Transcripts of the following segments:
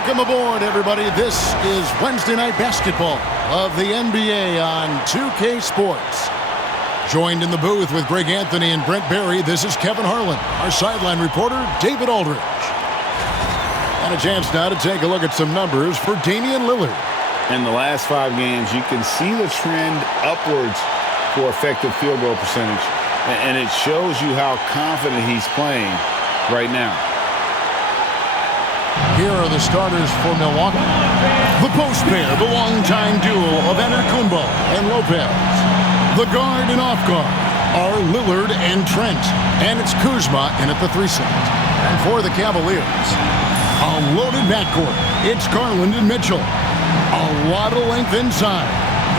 Welcome aboard, everybody. This is Wednesday Night Basketball of the NBA on 2K Sports. Joined in the booth with Greg Anthony and Brent Barry, this is Kevin Harlan. Our sideline reporter, David Aldridge. And a chance now to take a look at some numbers for Damian Lillard. In the last 5 games, you can see the trend upwards for effective field goal percentage. And it shows you how confident he's playing right now. Here are the starters for Milwaukee. The post pair, the longtime duo of Antetokounmpo and Lopez. The guard and off guard are Lillard and Trent. And it's Kuzma in at the 3 slot. And for the Cavaliers, a loaded backcourt. It's Garland and Mitchell. A lot of length inside.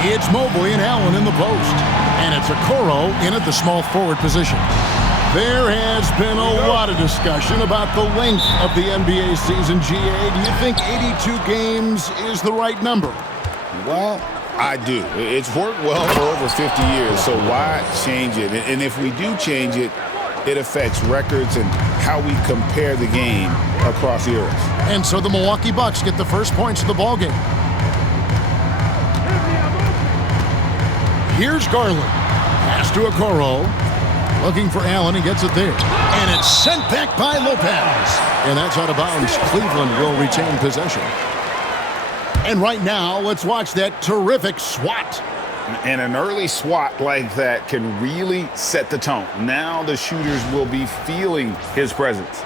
It's Mobley and Allen in the post. And it's Okoro in at the small forward position. There has been a lot of discussion about the length of the NBA season, GA. Do you think 82 games is the right number? Well, I do. It's worked well for over 50 years, so why change it? And if we do change it, it affects records and how we compare the game across eras. And so the Milwaukee Bucks get the first points of the ballgame. Here's Garland. Pass to Okoro. Looking for Allen, he gets it there. And it's sent back by Lopez. And that's out of bounds. Cleveland will retain possession. And right now, let's watch that terrific swat. And an early swat like that can really set the tone. Now the shooters will be feeling his presence.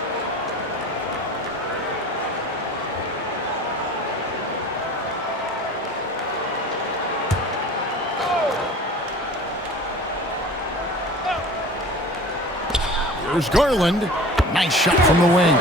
There's Garland. Nice shot from the wing.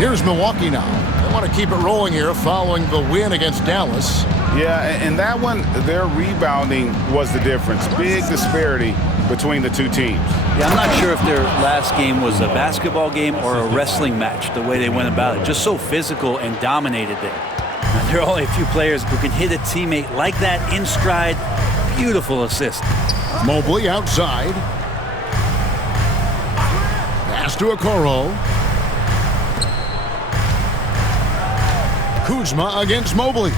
Here's Milwaukee now. They want to keep it rolling here following the win against Dallas. Yeah, and that one, their rebounding was the difference. Big disparity between the two teams. Yeah, I'm not sure if their last game was a basketball game or a wrestling match, the way they went about it. Just so physical and dominated there. There are only a few players who can hit a teammate like that in stride. Beautiful assist. Mobley outside. Pass to Okoro. Kuzma against Mobley.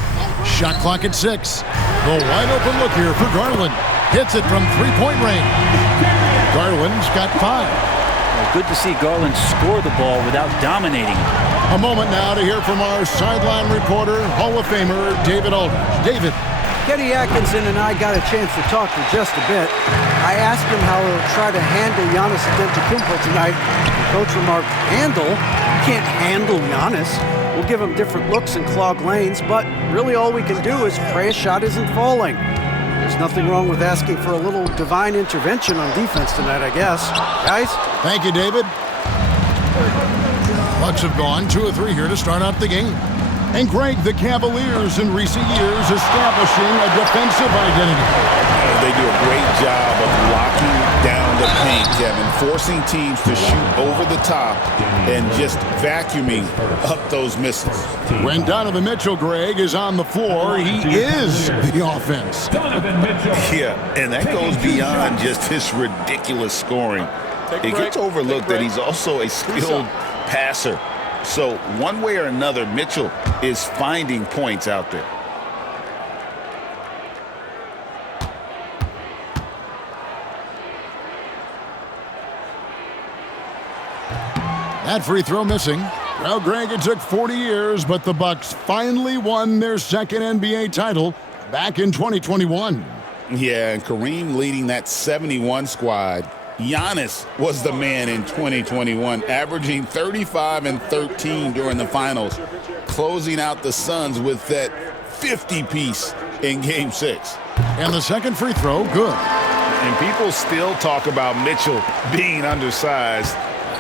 Shot clock at 6. The wide open look here for Garland. Hits it from 3-point range. Garland's got 5. Well, good to see Garland score the ball without dominating. A moment now to hear from our sideline reporter, Hall of Famer David Aldridge. David. Kenny Atkinson and I got a chance to talk for just a bit. I asked him how he'll try to handle Giannis Antetokounmpo tonight. The coach remarked, handle? You can't handle Giannis. We'll give him different looks and clog lanes, but really all we can do is pray a shot isn't falling. There's nothing wrong with asking for a little divine intervention on defense tonight, I guess. Guys? Thank you, David. Bucks have gone 2 of 3 here to start out the game. And Greg, the Cavaliers in recent years establishing a defensive identity. They do a great job of locking down the paint, Kevin, forcing teams to shoot over the top and just vacuuming up those misses. When Donovan Mitchell, Greg, is on the floor, he is the offense. Yeah, and that goes beyond just his ridiculous scoring. It gets overlooked that he's also a skilled passer. So one way or another, Mitchell is finding points out there. That free throw missing. Well, Greg, it took 40 years, but the Bucks finally won their second NBA title back in 2021. Yeah, and Kareem leading that 71 squad. Giannis was the man in 2021, averaging 35 and 13 during the finals, closing out the Suns with that 50-piece in Game 6. And the second free throw, good. And people still talk about Mitchell being undersized.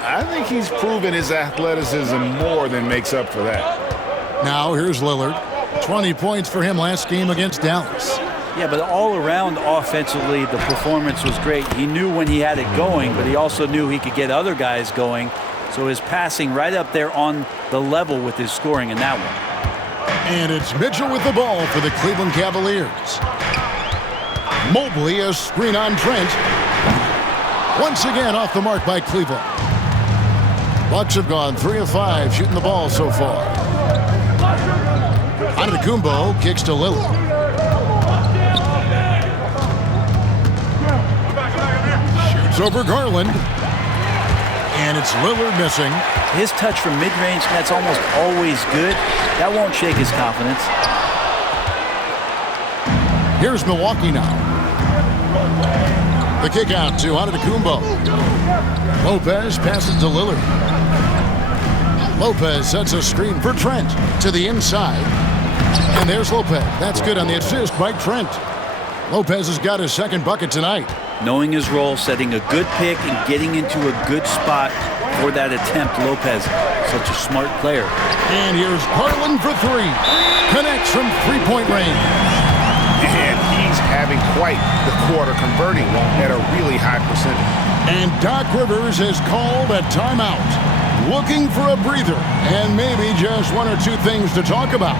I think he's proven his athleticism more than makes up for that. Now here's Lillard. 20 points for him last game against Dallas. Yeah, but all around offensively, the performance was great. He knew when he had it going, but he also knew he could get other guys going. So his passing right up there on the level with his scoring in that one. And it's Mitchell with the ball for the Cleveland Cavaliers. Mobley, a screen on Trent. Once again off the mark by Cleveland. Bucks have gone 3 of 5 shooting the ball so far. Antetokounmpo kicks to Lillard. Shoots over Garland. And it's Lillard missing. His touch from mid-range, that's almost always good. That won't shake his confidence. Here's Milwaukee now. The kick out to Antetokounmpo. Lopez passes to Lillard. Lopez sets a screen for Trent to the inside. And there's Lopez. That's good on the assist by Trent. Lopez has got his second bucket tonight. Knowing his role, setting a good pick, and getting into a good spot for that attempt. Lopez, such a smart player. And here's Garland for three. Connects from three-point range. And he's having quite the quarter, converting at a really high percentage. And Doc Rivers has called a timeout. Looking for a breather and maybe just one or two things to talk about.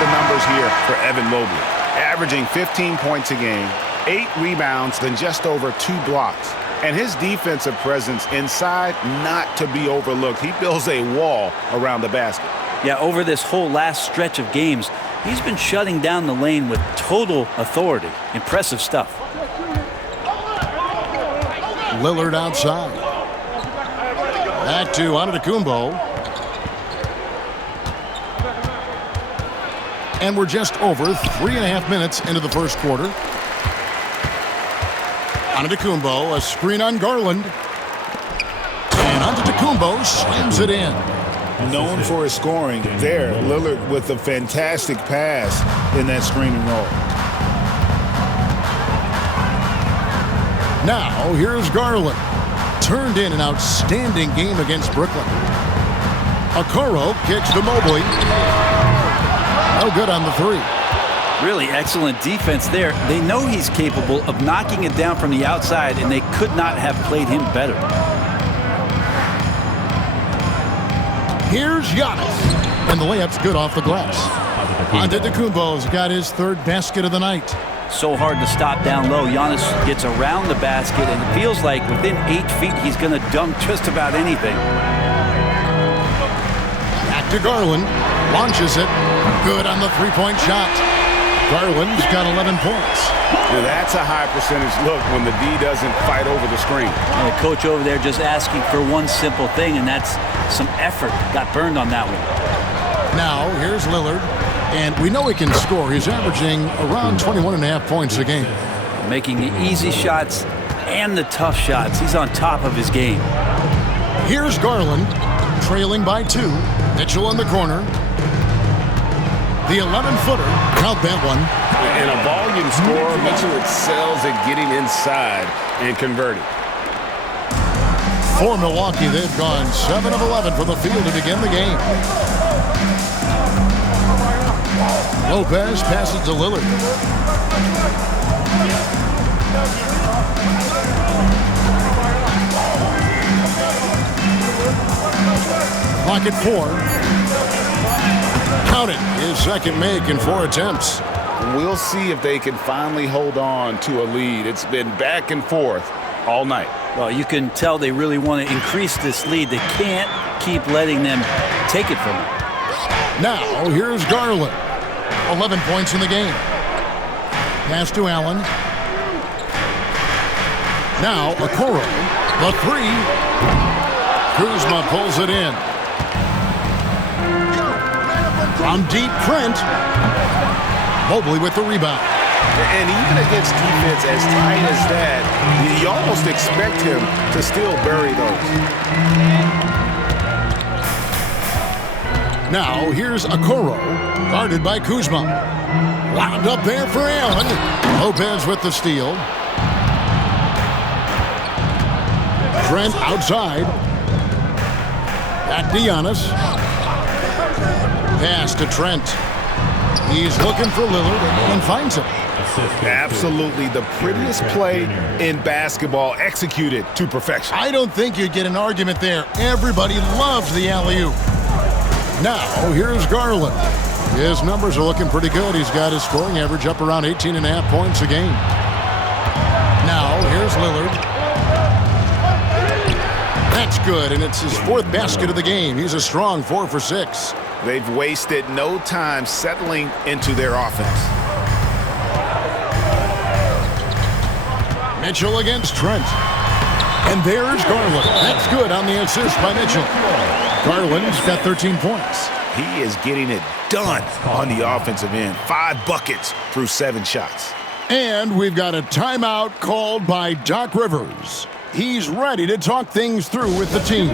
The numbers here for Evan Mobley, averaging 15 points a game, 8 rebounds, then just over 2 blocks. And his defensive presence inside, not to be overlooked. He builds a wall around the basket. Yeah, over this whole last stretch of games, he's been shutting down the lane with total authority. Impressive stuff. Lillard outside. Back to Antetokounmpo. And we're just over 3.5 minutes into the first quarter. Antetokounmpo, a screen on Garland. And Antetokounmpo slams it in. Known for his scoring, there, Lillard with a fantastic pass in that screen and roll. Now, here's Garland. Turned in an outstanding game against Brooklyn. Okoro kicks to Mobley. No good on the three. Really excellent defense there. They know he's capable of knocking it down from the outside, and they could not have played him better. Here's Giannis. And the layup's good off the glass. Antetokounmpo's got his third basket of the night. So hard to stop down low. Giannis gets around the basket, and it feels like within 8 feet he's going to dunk just about anything. Back to Garland. Launches it. Good on the three-point shot. Garland's got 11 points. Now that's a high percentage look when the D doesn't fight over the screen. And the coach over there just asking for one simple thing, and that's some effort. Got burned on that one. Now, here's Lillard. And we know he can score. He's averaging around 21.5 points a game. Making the easy shots and the tough shots. He's on top of his game. Here's Garland, trailing by 2. Mitchell in the corner. The 11-footer, count that one. In a volume score, Mitchell excels at getting inside and converting. For Milwaukee, they've gone 7 of 11 from the field to begin the game. Lopez passes to Lillard. Clock at 4. Count it. His second make in 4 attempts. We'll see if they can finally hold on to a lead. It's been back and forth all night. Well, you can tell they really want to increase this lead. They can't keep letting them take it from them. Now, here's Garland. 11 points in the game. Pass to Allen. Now, Okoro. The 3. Kuzma pulls it in. From deep, Trent. Mobley with the rebound. And even against defense as tight as that, you almost expect him to still bury those. Now, here's Okoro, guarded by Kuzma. Wound up there for Allen. Lopez with the steal. Trent outside. Back to Giannis. Pass to Trent. He's looking for Lillard and finds him. Absolutely the prettiest play in basketball, executed to perfection. I don't think you'd get an argument there. Everybody loves the alley-oop. Now, here's Garland. His numbers are looking pretty good. He's got his scoring average up around 18.5 points a game. Now, here's Lillard. That's good, and it's his 4th basket of the game. He's a strong 4 for 6. They've wasted no time settling into their offense. Mitchell against Trent. And there's Garland. That's good on the assist by Mitchell. Garland's got 13 points. He is getting it done on the offensive end. 5 buckets through 7 shots. And we've got a timeout called by Doc Rivers. He's ready to talk things through with the team.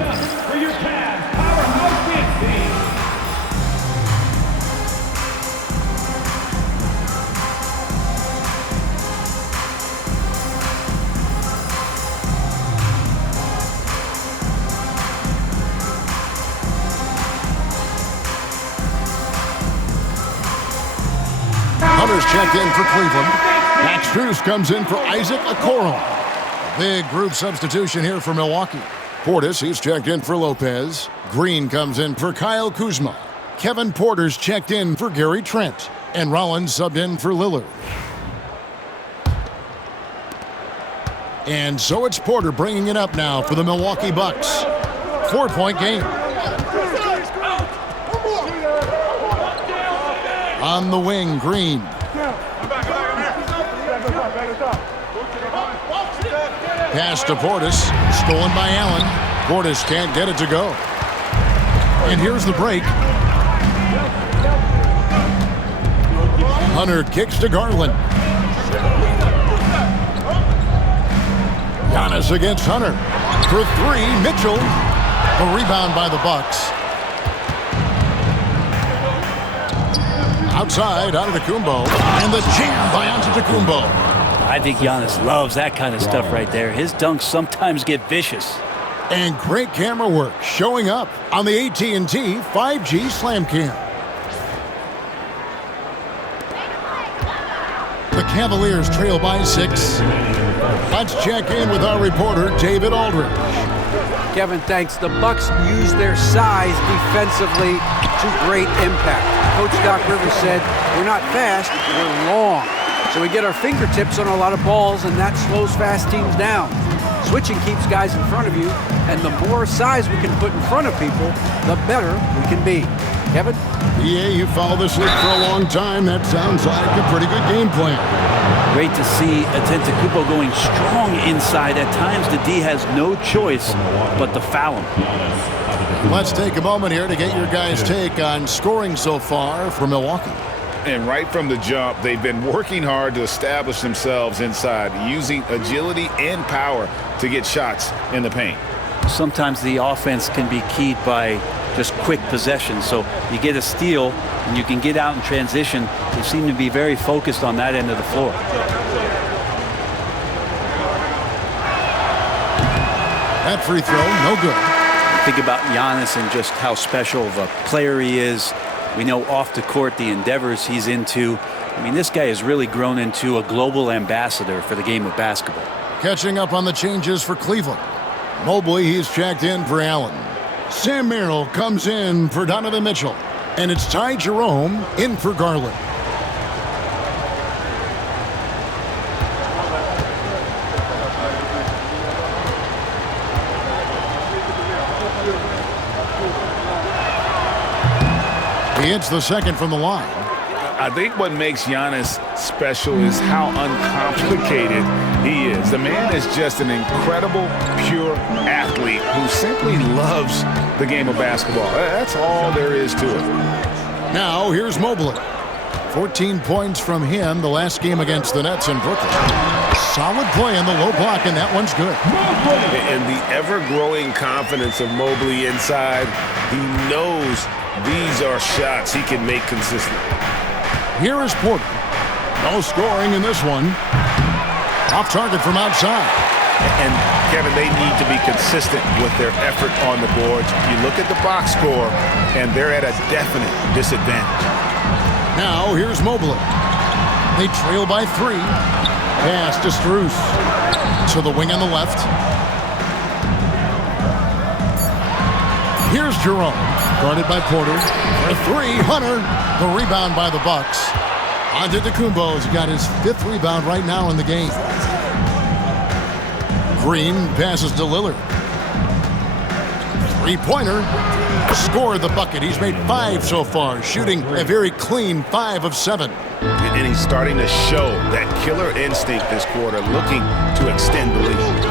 Hunter's checked in for Cleveland. Max Strus comes in for Isaac Okoro. Big group substitution here for Milwaukee. Portis, he's checked in for Lopez. Green comes in for Kyle Kuzma. Kevin Porter's checked in for Gary Trent. And Rollins subbed in for Lillard. And so it's Porter bringing it up now for the Milwaukee Bucks. 4-point game. On the wing, Green. Pass to Portis, stolen by Allen. Portis can't get it to go. And here's the break. Hunter kicks to Garland. Giannis against Hunter. For 3, Mitchell. The rebound by the Bucks. Outside, Antetokounmpo. And the jam by Antetokounmpo. I think Giannis loves that kind of stuff right there. His dunks sometimes get vicious. And great camera work showing up on the AT&T 5G Slam Cam. The Cavaliers trail by 6. Let's check in with our reporter, David Aldridge. Kevin, thanks. The Bucks use their size defensively to great impact. Coach Doc Rivers said, we're not fast, we're long. So we get our fingertips on a lot of balls, and that slows fast teams down. Switching keeps guys in front of you, and the more size we can put in front of people, the better we can be. Kevin? Yeah, you follow this league for a long time. That sounds like a pretty good game plan. Great to see Antetokounmpo going strong inside. At times, the D has no choice but to foul him. Let's take a moment here to get your guys' take on scoring so far for Milwaukee. And right from the jump, they've been working hard to establish themselves inside, using agility and power to get shots in the paint. Sometimes the offense can be keyed by just quick possession. So you get a steal and you can get out in transition. They seem to be very focused on that end of the floor. That free throw, no good. Think about Giannis and just how special of a player he is. We know off the court the endeavors he's into. I mean, this guy has really grown into a global ambassador for the game of basketball. Catching up on the changes for Cleveland. Mobley, he's checked in for Allen. Sam Merrill comes in for Donovan Mitchell. And it's Ty Jerome in for Garland. He hits the second from the line. I think what makes Giannis special is how uncomplicated he is. The man is just an incredible, pure athlete who simply loves the game of basketball. That's all there is to it. Now, here's Mobley. 14 points from him the last game against the Nets in Brooklyn. Solid play on the low block, and that one's good. And the ever-growing confidence of Mobley inside, he knows these are shots he can make consistently. Here is Porter. No scoring in this one. Off target from outside. And, Kevin, they need to be consistent with their effort on the boards. You look at the box score, and they're at a definite disadvantage. Now, here's Mobley. They trail by 3. Pass to Strus. To the wing on the left. Here's Jerome. Guarded by Porter. For 3, Hunter. The rebound by the Bucks. Antetokounmpo's got his 5th rebound right now in the game. Green passes to Lillard. Three-pointer. Scored the bucket. He's made 5 so far, shooting a very clean 5 of 7. And he's starting to show that killer instinct this quarter, looking to extend the lead.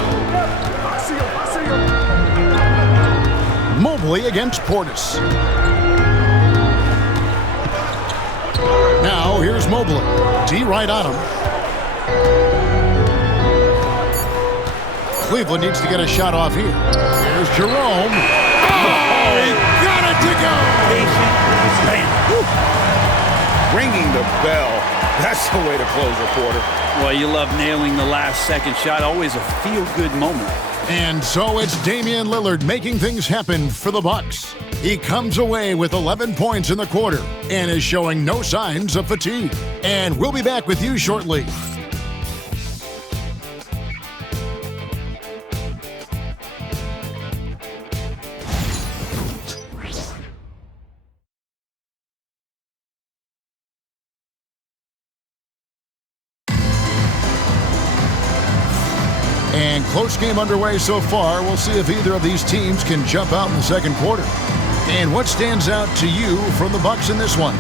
Mobley against Portis. Now here's Mobley. D right on him. Cleveland needs to get a shot off here. Here's Jerome. Oh, he got it to go. Ringing the bell. That's the way to close a quarter. Well, you love nailing the last second shot. Always a feel-good moment. And so it's Damian Lillard making things happen for the Bucks. He comes away with 11 points in the quarter and is showing no signs of fatigue. And we'll be back with you shortly. And close game underway so far. We'll see if either of these teams can jump out in the second quarter. And what stands out to you from the Bucks in this one?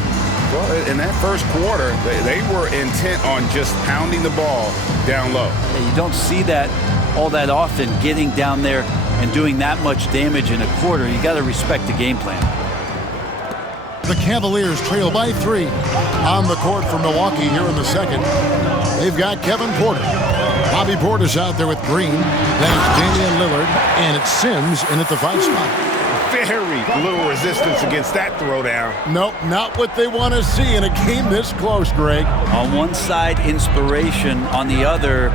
Well, in that first quarter, they were intent on just pounding the ball down low. Yeah, you don't see that all that often, getting down there and doing that much damage in a quarter. You got to respect the game plan. The Cavaliers trail by 3 on the court for Milwaukee here in the second. They've got Kevin Porter. Bobby Portis out there with Green. Then it's Damian Lillard, and it's Sims in at the 5 spot. Very little resistance against that throwdown. Nope, not what they want to see in a game this close, Greg. On one side, inspiration. On the other,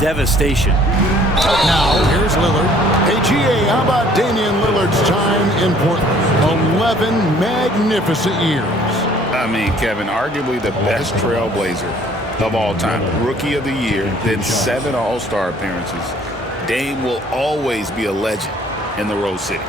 devastation. Now, here's Lillard. Hey, GA, how about Damian Lillard's time in Portland? 11 magnificent years. I mean, Kevin, arguably the best trailblazer of all time. Rookie of the year, then 7 All-Star appearances. Dame will always be a legend in the Rose City.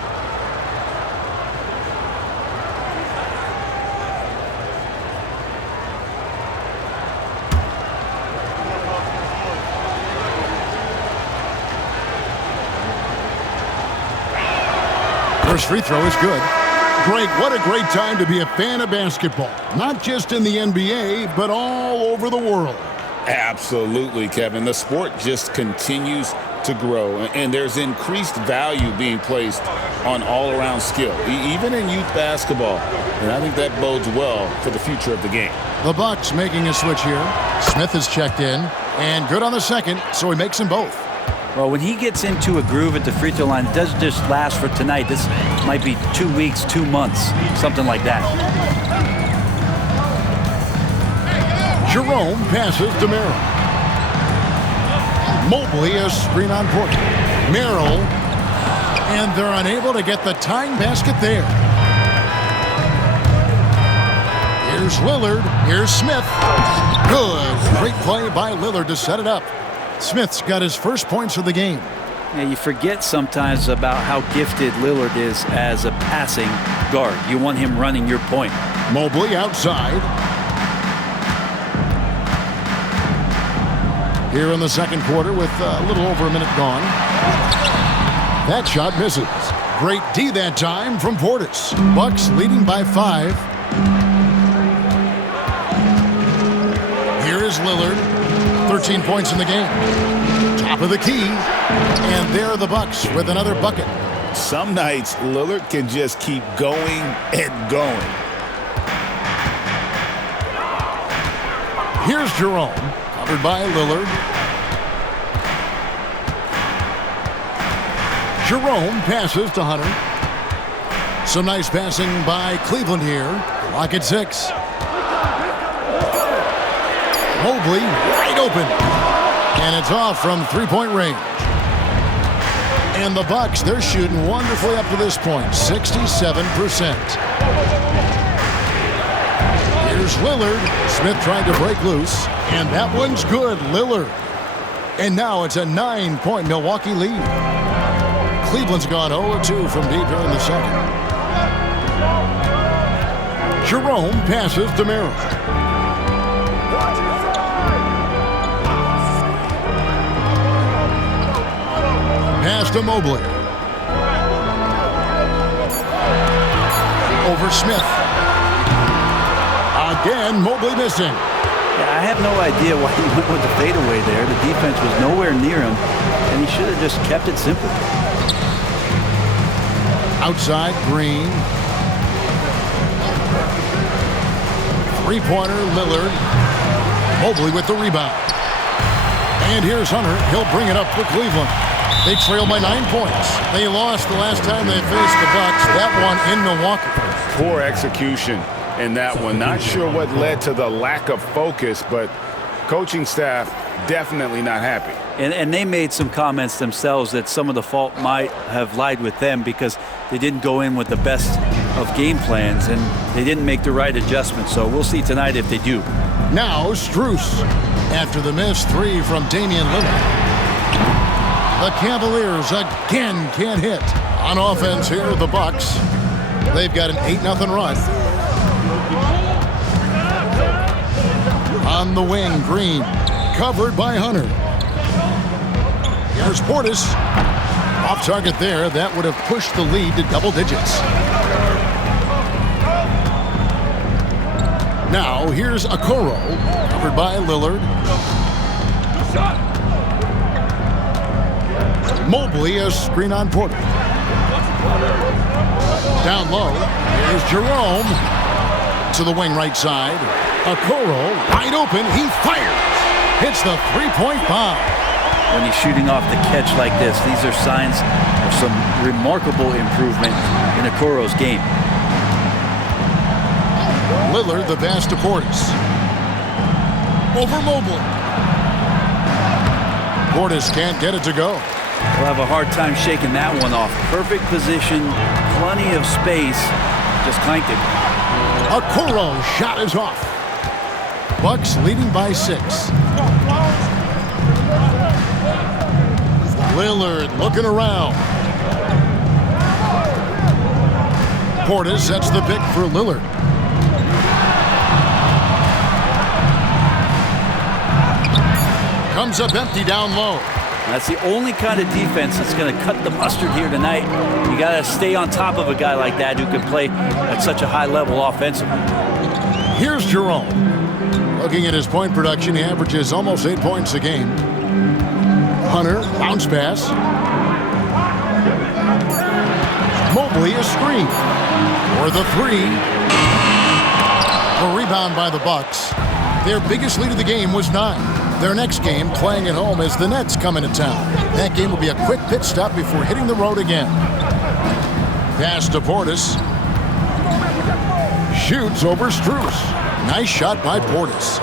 First free throw is good. Greg, what a great time to be a fan of basketball. Not just in the NBA, but all over the world. Absolutely, Kevin. The sport just continues to grow, and there's increased value being placed on all-around skill, even in youth basketball. And I think that bodes well for the future of the game. The Bucks making a switch here. Smith is checked in, and good on the second, so he makes them both. Well, when he gets into a groove at the free throw line, it doesn't just last for tonight. This might be 2 weeks, 2 months, something like that. Jerome passes to Merrill. Mobley a screen on Porter. Merrill, and they're unable to get the tying basket there. Here's Lillard. Here's Smith. Good. Great play by Lillard to set it up. Smith's got his first points of the game. Yeah, you forget sometimes about how gifted Lillard is as a passing guard. You want him running your point. Mobley outside. Here in the second quarter with a little over a minute gone. That shot misses. Great D that time from Portis. Bucks leading by 5. Here is Lillard. 13 points in the game. Top of the key. And there are the Bucks with another bucket. Some nights, Lillard can just keep going and going. Here's Jerome. Covered by Lillard. Jerome passes to Hunter. Some nice passing by Cleveland here. Clock at 6. Mobley wide open. And it's off from three-point range. And the Bucks, they're shooting wonderfully up to this point, 67%. Here's Lillard. Smith trying to break loose. And that one's good, Lillard. And now it's a 9-point Milwaukee lead. Cleveland's gone 0-2 from deep here in the second. Jerome passes to Merrill. to Mobley. Over Smith. Again, Mobley missing. Yeah, I have no idea why he went with the fadeaway there. The defense was nowhere near him, and he should have just kept it simple. Outside, Green. Three-pointer, Lillard. Mobley with the rebound. And here's Hunter. He'll bring it up for Cleveland. They trail by 9 points. They lost the last time they faced the Bucks. That one in Milwaukee. Poor execution in that one. Not sure what led to the lack of focus, but coaching staff definitely not happy. And they made some comments themselves that some of the fault might have lied with them because they didn't go in with the best of game plans and they didn't make the right adjustments. So we'll see tonight if they do. Now Strus after the missed three from Damian Lillard. The Cavaliers again can't hit. On offense here, the Bucks. They've got an 8-0 run. On the wing, Green. Covered by Hunter. Here's Portis. Off target there. That would have pushed the lead to double digits. Now here's Okoro. Covered by Lillard. Mobley, a screen on Porter. Down low. Here's Jerome. To the wing right side. Okoro wide open. He fires. Hits the three-point bomb. When he's shooting off the catch like this, these are signs of some remarkable improvement in Okoro's game. Lillard, the pass to Portis. Over Mobley. Portis can't get it to go. We'll have a hard time shaking that one off. Perfect position, plenty of space, just clanked it. Okoro shot is off. Bucks leading by 6. Lillard looking around. Portis sets the pick for Lillard. Comes up empty down low. That's the only kind of defense that's going to cut the mustard here tonight. You got to stay on top of a guy like that who can play at such a high level offensively. Here's Jerome. Looking at his point production, he averages almost 8 points a game. Hunter, bounce pass. Mobley, a screen. For the three. A rebound by the Bucks. Their biggest lead of the game was 9. Their next game, playing at home, is the Nets coming to town. That game will be a quick pit stop before hitting the road again. Pass to Portis. Shoots over Strus. Nice shot by Portis.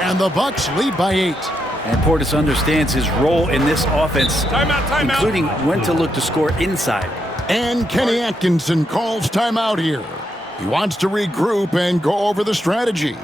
And the Bucks lead by 8. And Portis understands his role in this offense, including when to look to score inside. And Kenny Atkinson calls timeout here. He wants to regroup and go over the strategy.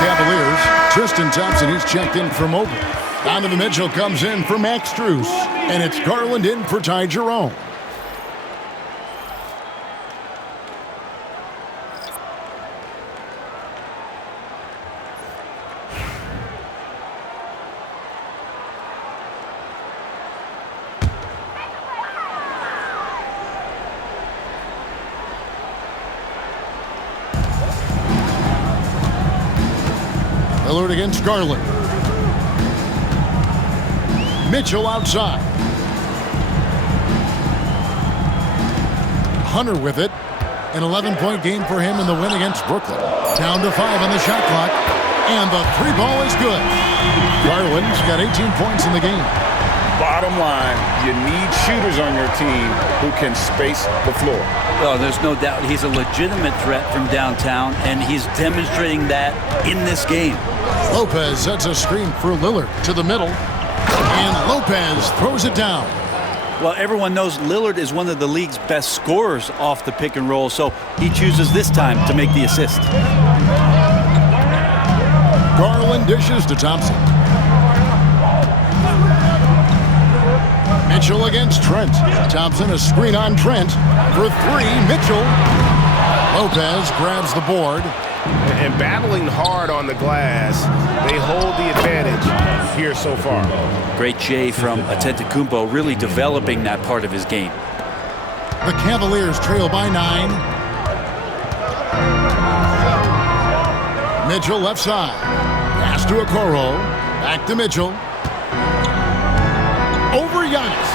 Cavaliers, Tristan Thompson, he's checked in for Mobley. Donovan Mitchell comes in for Max Strus. And it's Garland in for Ty Jerome. Lillard against Garland. Mitchell outside. Hunter with it. An 11-point game for him in the win against Brooklyn. Down to 5 on the shot clock. And the three ball is good. Garland's got 18 points in the game. Bottom line, you need shooters on your team who can space the floor. Well, there's no doubt he's a legitimate threat from downtown, and he's demonstrating that in this game. Lopez sets a screen for Lillard to the middle. And Lopez throws it down. Well, everyone knows Lillard is one of the league's best scorers off the pick and roll, so he chooses this time to make the assist. Garland dishes to Thompson. Mitchell against Trent. Thompson, a screen on Trent. For three, Mitchell. Lopez grabs the board. And battling hard on the glass, they hold the advantage here so far. Great J from Antetokounmpo, really developing that part of his game. The Cavaliers trail by 9. Mitchell left side. Pass to Okoro. Back to Mitchell. Over Giannis.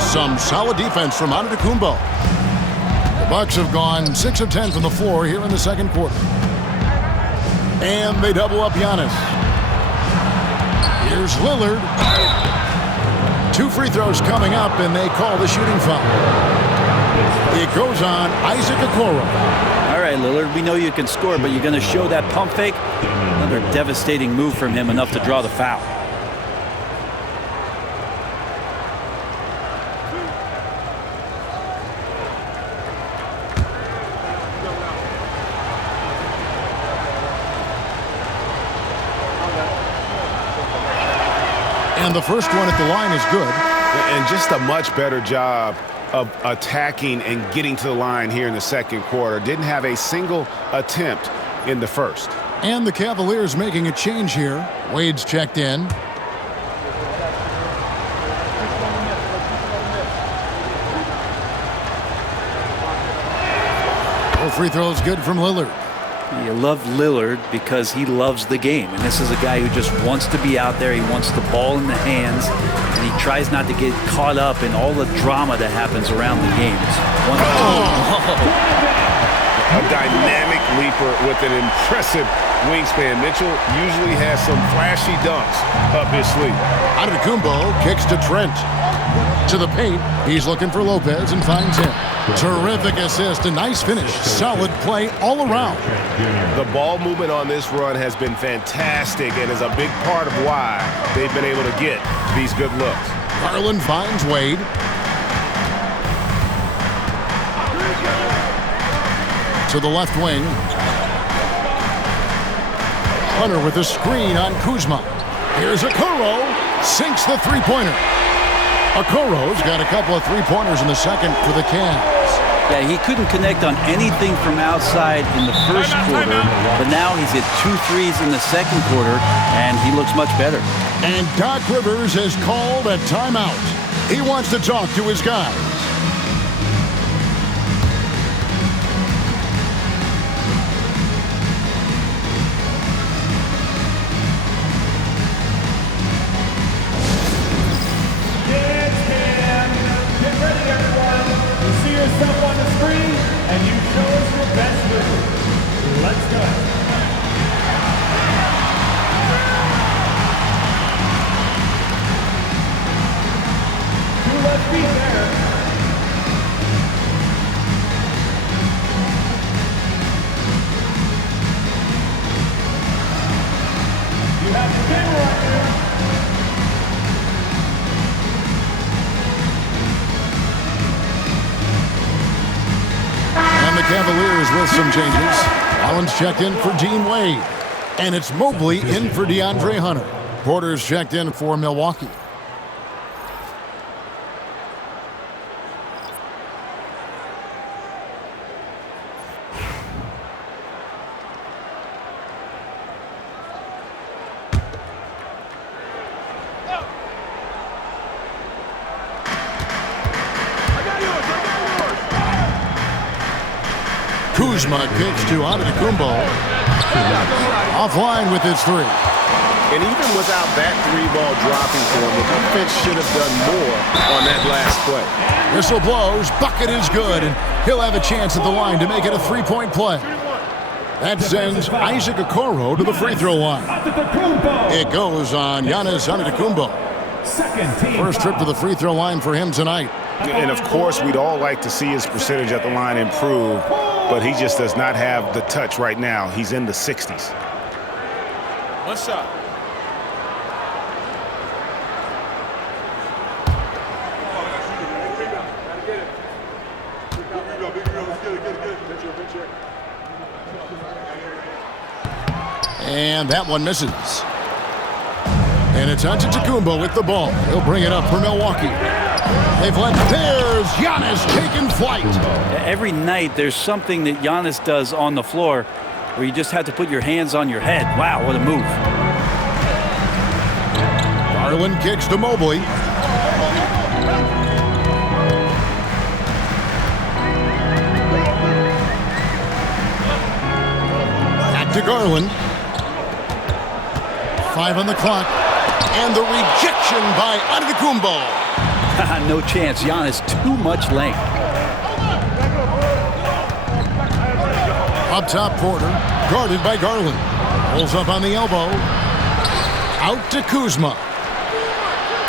Some solid defense from Antetokounmpo. The Bucks have gone 6 of 10 from the floor here in the second quarter. And they double up Giannis. Here's Lillard. 2 free throws coming up, and they call the shooting foul. It goes on Isaac Okoro. All right, Lillard, we know you can score, but you're going to show that pump fake. Another devastating move from him, enough to draw the foul. And the first one at the line is good. And just a much better job of attacking and getting to the line here in the second quarter. Didn't have a single attempt in the first. And the Cavaliers making a change here. Wade's checked in. All free throws good from Lillard. You love Lillard because he loves the game. And this is a guy who just wants to be out there. He wants the ball in the hands. And he tries not to get caught up in all the drama that happens around the game. A dynamic leaper with an impressive wingspan. Mitchell usually has some flashy dunks up his sleeve. Antetokounmpo kicks to Trent. To the paint. He's looking for Lopez and finds him. Terrific assist, a nice finish. Solid play all around. The ball movement on this run has been fantastic and is a big part of why they've been able to get these good looks. Garland finds Wade. To the left wing. Hunter with a screen on Kuzma. Here's Okoro. Sinks the three-pointer. Okoro's got a couple of three-pointers in the second for the Cavs. Yeah, he couldn't connect on anything from outside in the first quarter, but now he's hit 2 threes in the second quarter, and he looks much better. And Doc Rivers has called a timeout. He wants to talk to his guys. Cavaliers with some changes. Allen's checked in for Dean Wade. And it's Mobley in for DeAndre Hunter. Porter's checked in for Milwaukee. Kuzma kicks to Antetokounmpo. Offline with his three. And even without that three-ball dropping for him, the defense should have done more on that last play. Whistle blows. Bucket is good, and he'll have a chance at the line to make it a three-point play. That sends Isaac Okoro to the free throw line. It goes on Giannis Antetokounmpo. First trip to the free throw line for him tonight. And, of course, we'd all like to see his percentage at the line improve, but he just does not have the touch right now. He's in the 60s. One shot. And that one misses. And it's Antetokounmpo with the ball. He'll bring it up for Milwaukee. They've let there's Giannis taking flight. Every night there's something that Giannis does on the floor where you just have to put your hands on your head. Wow, what a move. Garland kicks to Mobley. Back to Garland. 5 on the clock. And the rejection by Antetokounmpo. No chance. Giannis, too much length. Up top, Porter, guarded by Garland. Pulls up on the elbow. Out to Kuzma.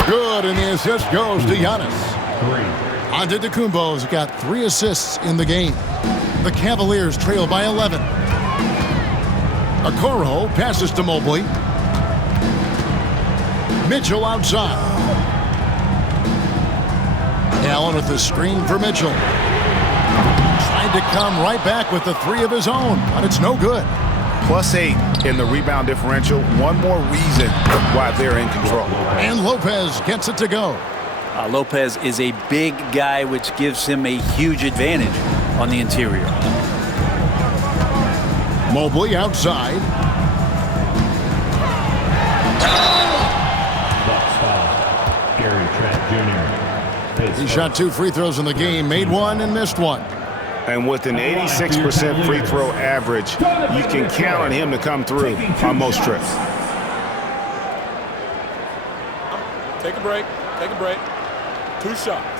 Good, and the assist goes to Giannis. Antetokounmpo's got 3 assists in the game. The Cavaliers trail by 11. Okoro passes to Mobley. Mitchell outside. Allen with the screen for Mitchell. Tried to come right back with the 3 of his own, but it's no good. +8 in the rebound differential. One more reason why they're in control. And Lopez gets it to go. Lopez is a big guy, which gives him a huge advantage on the interior. Mobley outside. Gary Trent Jr. He shot 2 free throws in the game, made 1 and missed 1. And with an 86% free throw average, you can count on him to come through on most trips. Take a break. Take a break. 2 shots.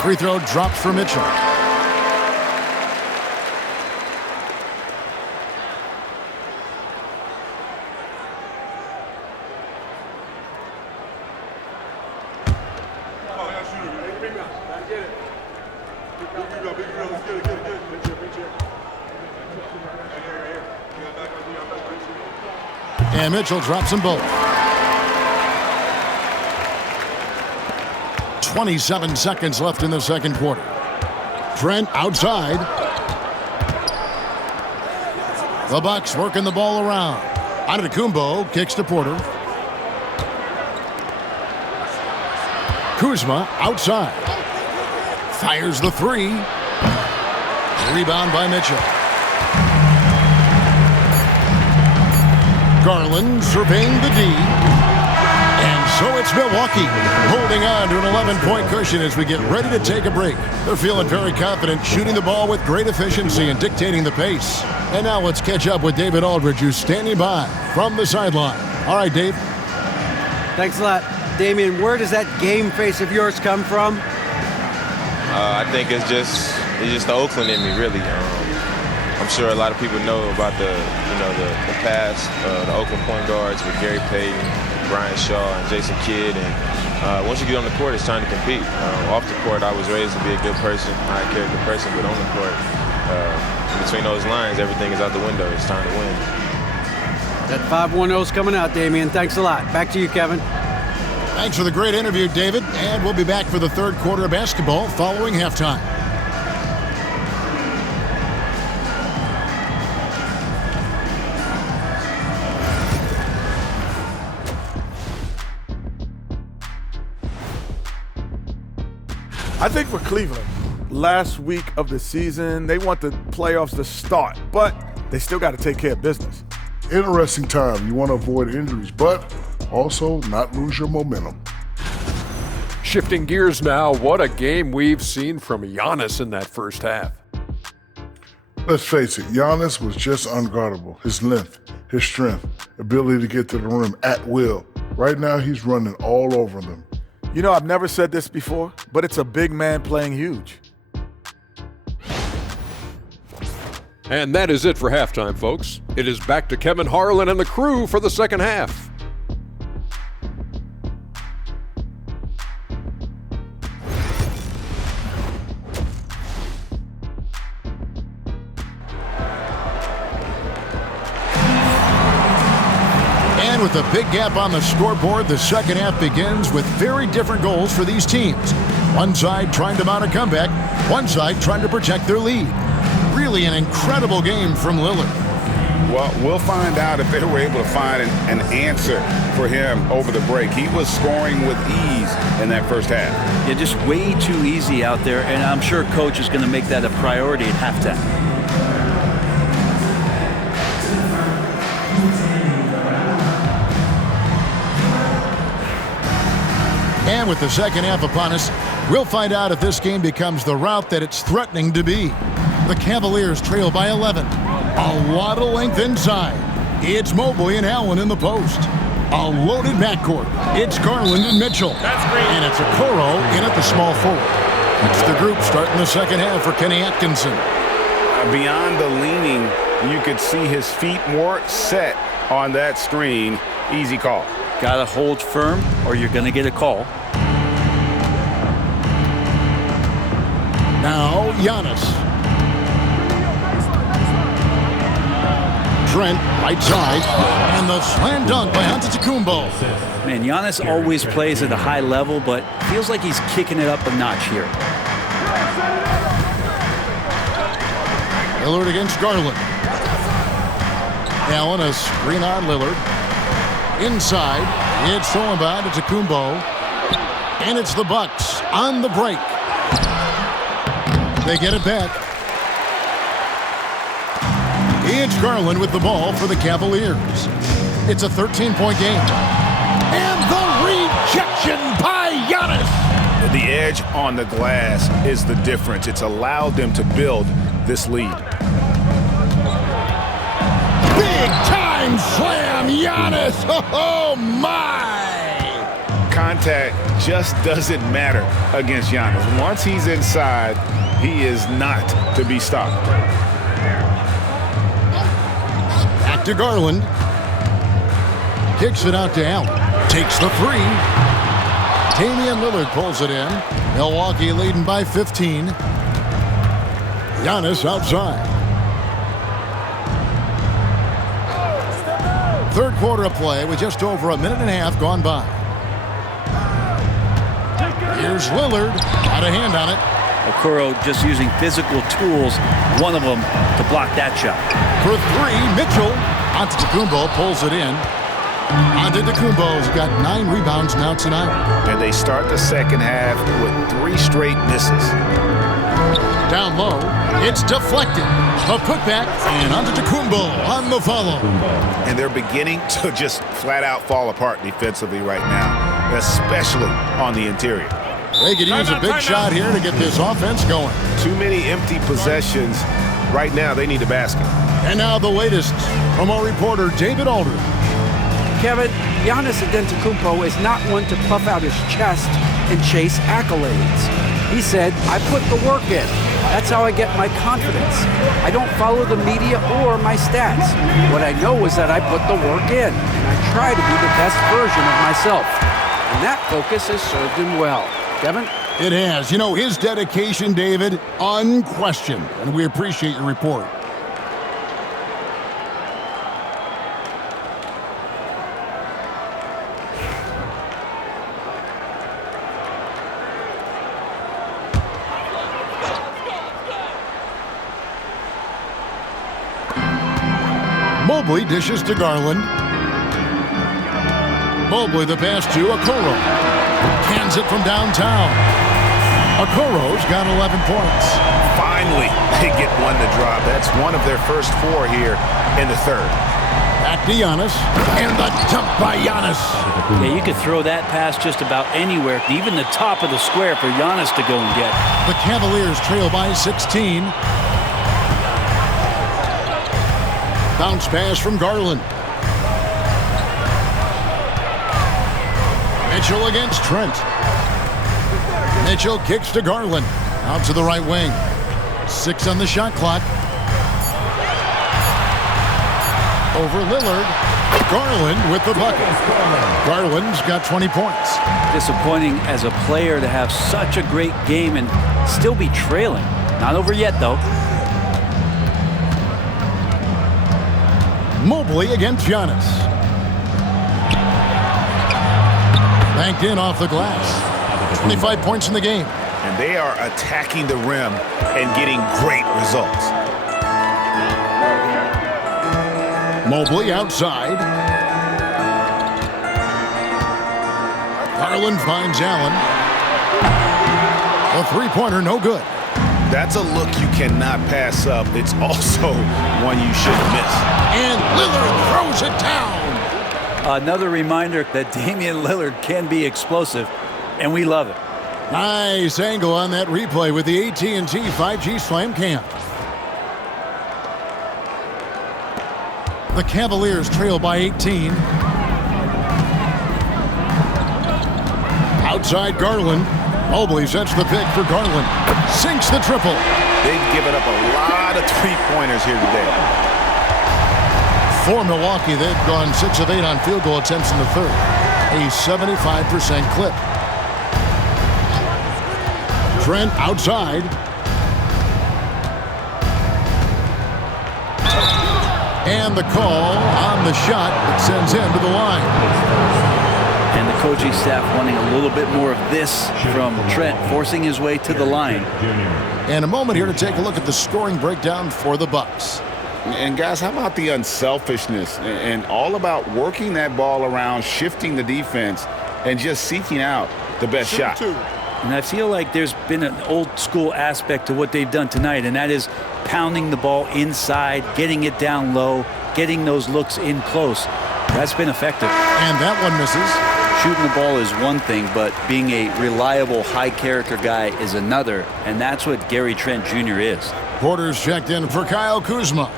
Free throw drops for Mitchell. And Mitchell drops them both. 27 seconds left in the second quarter. Trent outside. The Bucks working the ball around. Antetokounmpo kicks to Porter. Kuzma outside. Fires the 3. Rebound by Mitchell. Garland surveying the D. And so it's Milwaukee holding on to an 11-point cushion as we get ready to take a break. They're feeling very confident, shooting the ball with great efficiency and dictating the pace. And now let's catch up with David Aldridge, who's standing by from the sideline. All right, Dave. Thanks a lot. Damian, where does that game face of yours come from? I think it's just the Oakland in me, really. I'm sure a lot of people know about the past, the Oakland point guards with Gary Payton, Brian Shaw, and Jason Kidd. And once you get on the court, it's time to compete. Off the court, I was raised to be a good person, high-character person, but on the court, between those lines, everything is out the window. It's time to win. That 5-1-0's coming out, Damian. Thanks a lot. Back to you, Kevin. Thanks for the great interview, David. And we'll be back for the third quarter of basketball following halftime. I think for Cleveland, last week of the season, they want the playoffs to start, but they still got to take care of business. Interesting time. You want to avoid injuries, but also not lose your momentum. Shifting gears now, what a game we've seen from Giannis in that first half. Let's face it, Giannis was just unguardable. His length, his strength, ability to get to the rim at will. Right now, he's running all over them. You know, I've never said this before, but it's a big man playing huge. And that is it for halftime, folks. It is back to Kevin Harlan and the crew for the second half. And with a big gap on the scoreboard, the second half begins with very different goals for these teams. One side trying to mount a comeback, one side trying to protect their lead. Really an incredible game from Lillard. Well, we'll find out if they were able to find an answer for him over the break. He was scoring with ease in that first half. Yeah, just way too easy out there, and I'm sure coach is going to make that a priority at halftime. And with the second half upon us, we'll find out if this game becomes the route that it's threatening to be. The Cavaliers trail by 11. A lot of length inside. It's Mobley and Allen in the post. A loaded backcourt. It's Garland and Mitchell. And it's Okoro in at the small forward. It's the group starting the second half for Kenny Atkinson. Beyond the leaning, you could see his feet more set on that screen. Easy call. Got to hold firm or you're going to get a call. Now, Giannis. Trent, right side, and the slam dunk by Antetokounmpo. Man, Giannis always plays at a high level, but feels like he's kicking it up a notch here. Lillard against Garland. Allen, a screen on Lillard. Inside, it's thrown by Antetokounmpo, and it's the Bucks on the break. They get it back. It's Garland with the ball for the Cavaliers. It's a 13-point game. And the rejection by Giannis. The edge on the glass is the difference. It's allowed them to build this lead. Big time slam, Giannis. Oh, my. Contact just doesn't matter against Giannis. Once he's inside, he is not to be stopped. Back to Garland. Kicks it out to Allen. Takes the three. Damian Lillard pulls it in. Milwaukee leading by 15. Giannis outside. Third quarter of play with just over a minute and a half gone by. Here's Lillard. Got a hand on it. Okoro just using physical tools, one of them to block that shot. For three, Mitchell. Antetokounmpo pulls it in. Antetokounmpo's got 9 rebounds now tonight. And they start the second half with 3 straight misses. Down low, it's deflected. A putback, and Antetokounmpo on the follow. And they're beginning to just flat out fall apart defensively right now, especially on the interior. They could use a big shot here to get this offense going. Too many empty possessions. Right now, they need a basket. And now the latest from our reporter, David Alder. Kevin, Giannis Antetokounmpo is not one to puff out his chest and chase accolades. He said, I put the work in. That's how I get my confidence. I don't follow the media or my stats. What I know is that I put the work in, and I try to be the best version of myself. And that focus has served him well. Kevin? It has. You know, his dedication, David, unquestioned. And we appreciate your report. Mobley dishes to Garland. Mobley the pass to Okoro. Cans it from downtown. Okoro's got 11 points. Finally, they get one to drop. That's one of their first 4 here in the third. Back to Giannis. And the jump by Giannis. Yeah, you could throw that pass just about anywhere, even the top of the square for Giannis to go and get. The Cavaliers trail by 16. Bounce pass from Garland. Mitchell against Trent. Mitchell kicks to Garland. Out to the right wing. 6 on the shot clock. Over Lillard. Garland with the bucket. Garland's got 20 points. Disappointing as a player to have such a great game and still be trailing. Not over yet, though. Mobley against Giannis. Banked in off the glass. 25 points in the game. And they are attacking the rim and getting great results. Mobley outside. Garland finds Allen. A three-pointer, no good. That's a look you cannot pass up. It's also one you shouldn't miss. And Lillard throws it down. Another reminder that Damian Lillard can be explosive, and we love it. Nice angle on that replay with the AT&T 5G Slam Cam. The Cavaliers trail by 18. Outside Garland. Mobley sets the pick for Garland. Sinks the triple. They've given up a lot of three-pointers here today. For Milwaukee, they've gone 6 of 8 on field goal attempts in the third. A 75% clip. Trent outside. And the call on the shot that sends him to the line. And the coaching staff wanting a little bit more of this from Trent, forcing his way to the line. And a moment here to take a look at the scoring breakdown for the Bucks. And guys, how about the unselfishness and all about working that ball around, shifting the defense, and just seeking out the best shot. And I feel like there's been an old school aspect to what they've done tonight, and that is pounding the ball inside, getting it down low, getting those looks in close. That's been effective. And that one misses. Shooting the ball is one thing, but being a reliable, high-character guy is another, and that's what Gary Trent Jr. is. Porter's checked in for Kyle Kuzma.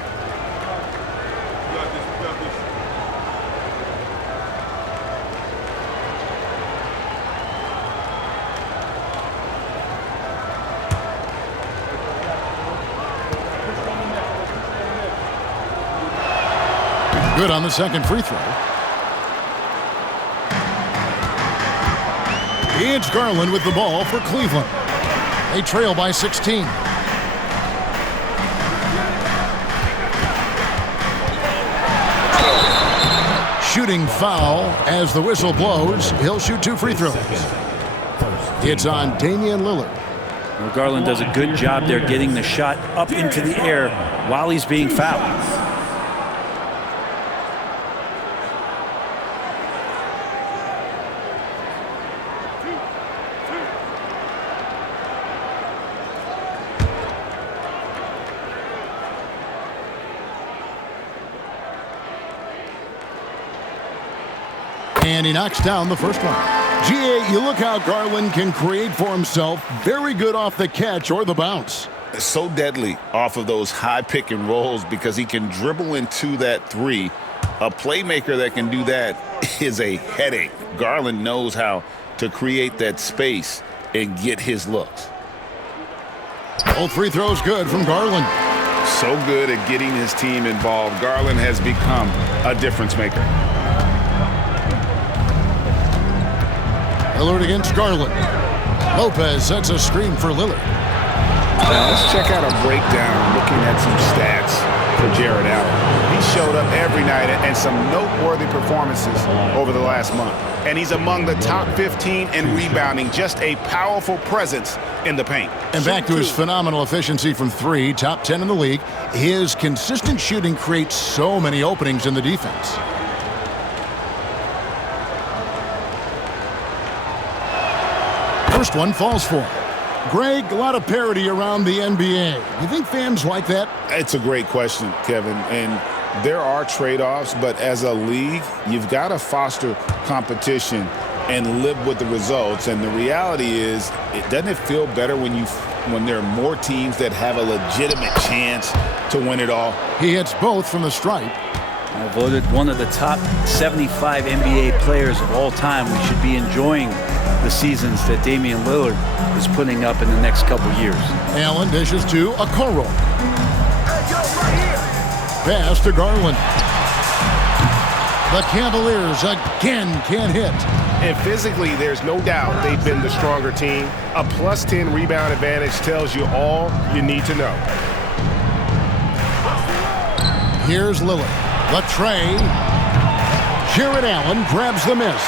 Good on the second free throw. It's Garland with the ball for Cleveland. They trail by 16. Shooting foul as the whistle blows. He'll shoot 2 free throws. It's on Damian Lillard. Well, Garland does a good job there getting the shot up into the air while he's being fouled. And he knocks down the first one. GA, you look how Garland can create for himself. Very good off the catch or the bounce. So deadly off of those high pick and rolls because he can dribble into that three. A playmaker that can do that is a headache. Garland knows how to create that space and get his looks. Both free throws good from Garland. So good at getting his team involved. Garland has become a difference maker. Lillard against Garland. Lopez sets a screen for Lillard. Now let's check out a breakdown looking at some stats for Jared Allen. He showed up every night and some noteworthy performances over the last month. And he's among the top 15 in rebounding, just a powerful presence in the paint. And back to his phenomenal efficiency from 3, top 10 in the league. His consistent shooting creates so many openings in the defense. First one falls for him. Greg, a lot of parity around the NBA. You think fans like that? It's a great question, Kevin. And there are trade-offs, but as a league, you've got to foster competition and live with the results. And the reality is, doesn't it feel better when there are more teams that have a legitimate chance to win it all? He hits both from the stripe. Voted one of the top 75 NBA players of all time. We should be enjoying the seasons that Damian Lillard is putting up in the next couple years. Allen dishes to Okoro. Pass to Garland. The Cavaliers again can't hit. And physically, there's no doubt they've been the stronger team. A plus 10 rebound advantage tells you all you need to know. Here's Lillard. The tray. Jared Allen grabs the miss.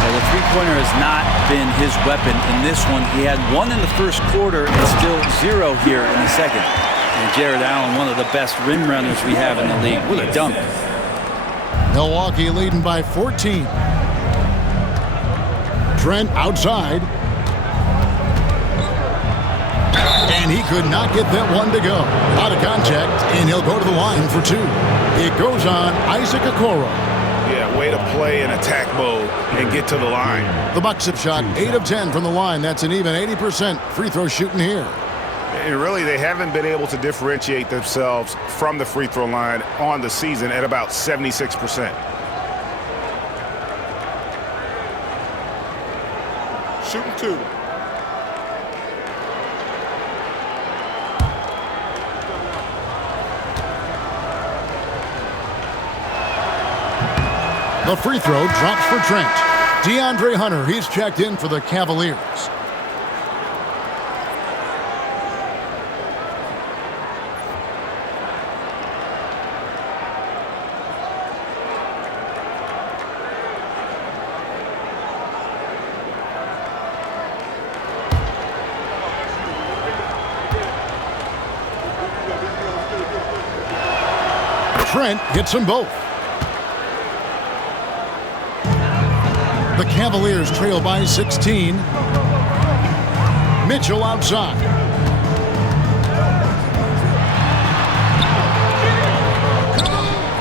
Well, the three-pointer has not been his weapon in this one. He had one in the first quarter and still 0 here in the second. And Jared Allen, one of the best rim runners we have in the league. What a dunk. Milwaukee leading by 14. Trent outside. And he could not get that one to go. Out of contact, and he'll go to the line for 2. It goes on Isaac Okoro. Yeah, way to play in attack mode and get to the line. The Bucks have shot 8 of 10 from the line. That's an even 80% free throw shooting here. And really, they haven't been able to differentiate themselves from the free throw line on the season at about 76%. Shooting 2. The free throw drops for Trent. DeAndre Hunter, he's checked in for the Cavaliers. Trent hits them both. The Cavaliers trail by 16. Mitchell outside.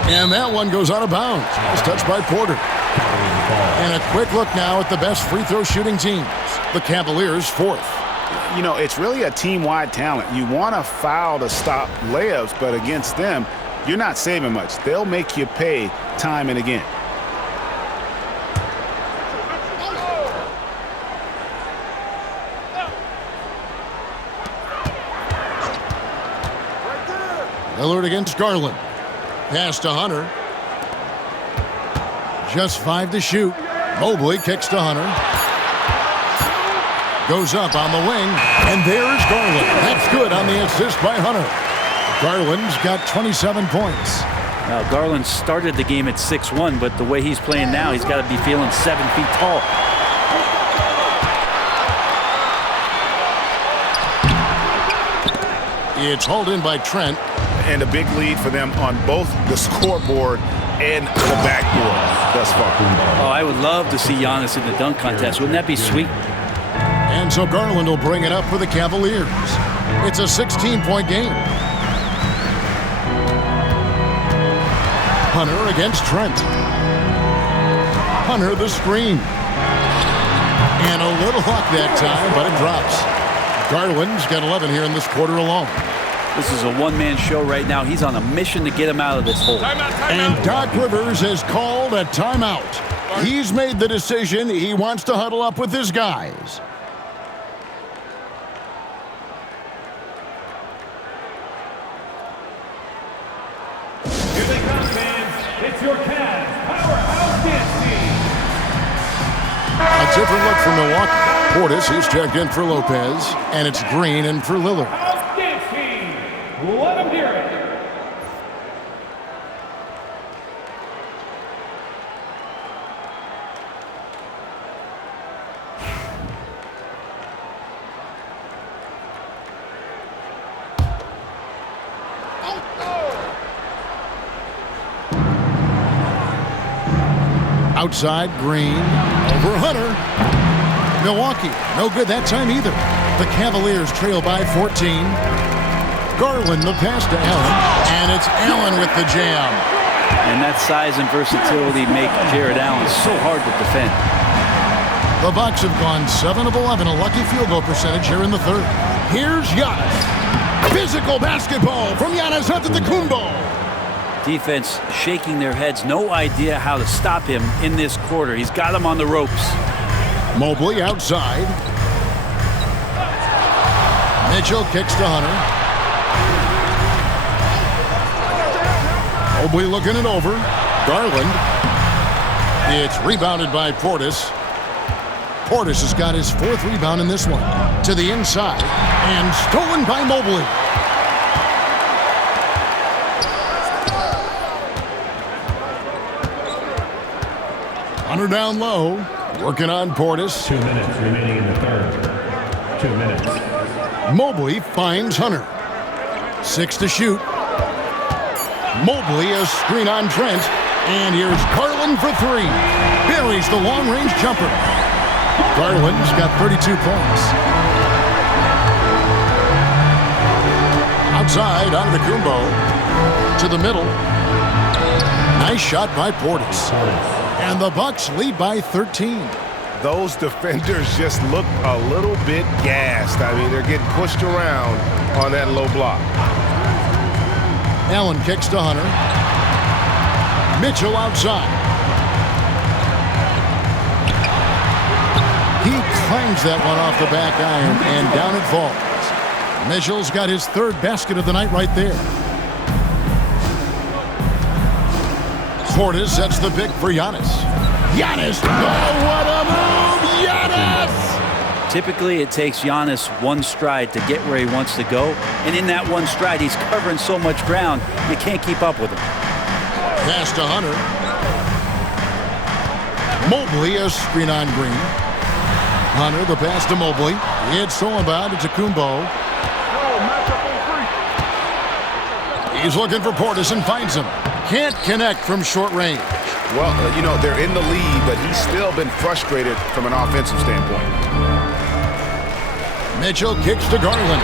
And that one goes out of bounds. It's touched by Porter. And a quick look now at the best free throw shooting teams. The Cavaliers 4th. You know, it's really a team-wide talent. You want to foul to stop layups, but against them, you're not saving much. They'll make you pay time and again. Lillard against Garland. Pass to Hunter. Just 5 to shoot. Mobley kicks to Hunter. Goes up on the wing. And there's Garland. That's good on the assist by Hunter. Garland's got 27 points. Now, Garland started the game at 6'1", but the way he's playing now, he's got to be feeling 7 feet tall. It's hauled in by Trent. And a big lead for them on both the scoreboard and the backboard thus far. Oh, I would love to see Giannis in the dunk contest. Wouldn't that be sweet? And so Garland will bring it up for the Cavaliers. It's a 16-point game. Hunter against Trent. Hunter the screen. And a little luck that time, but it drops. Garland's got 11 here in this quarter alone. This is a one-man show right now. He's on a mission to get him out of this hole. And Doc Rivers has called a timeout. He's made the decision. He wants to huddle up with his guys. Here they come, fans. It's your Cavs Powerhouse Dance Team. A different look for Milwaukee. Portis, he's checked in for Lopez. And it's Green in for Lillard. Let them hear it. Outside, Green. Over Hunter. Milwaukee, no good that time either. The Cavaliers trail by 14. Garland, the pass to Allen, and it's Allen with the jam. And that size and versatility make Jared Allen so hard to defend. The Bucks have gone 7 of 11, a lucky field goal percentage here in the third. Here's Giannis. Physical basketball from Giannis Antetokounmpo. Defense shaking their heads, no idea how to stop him in this quarter. He's got him on the ropes. Mobley outside. Mitchell kicks to Hunter. Mobley looking it over. Garland. It's rebounded by Portis. Portis has got his 4th rebound in this one. To the inside. And stolen by Mobley. Hunter down low. Working on Portis. 2 minutes remaining in the third. 2 minutes. Mobley finds Hunter. 6 to shoot. Mobley a screen on Trent. And here's Garland for 3. Buries the long-range jumper. Garland's got 32 points. Outside on the Kumbo. To the middle. Nice shot by Portis. And the Bucks lead by 13. Those defenders just look a little bit gassed. I mean, they're getting pushed around on that low block. Allen kicks to Hunter. Mitchell outside. He clangs that one off the back iron, and down it falls. Mitchell's got his 3rd basket of the night right there. Portis sets the pick for Giannis. Giannis! Oh, what a move! Giannis! Typically, it takes Giannis one stride to get where he wants to go. And in that one stride, he's covering so much ground, you can't keep up with him. Pass to Hunter. Mobley a screen on Green. Hunter the pass to Mobley. It's stolen by to Kumbo. He's looking for Portis and finds him. Can't connect from short range. Well, you know, they're in the lead, but he's still been frustrated from an offensive standpoint. Mitchell kicks to Garland.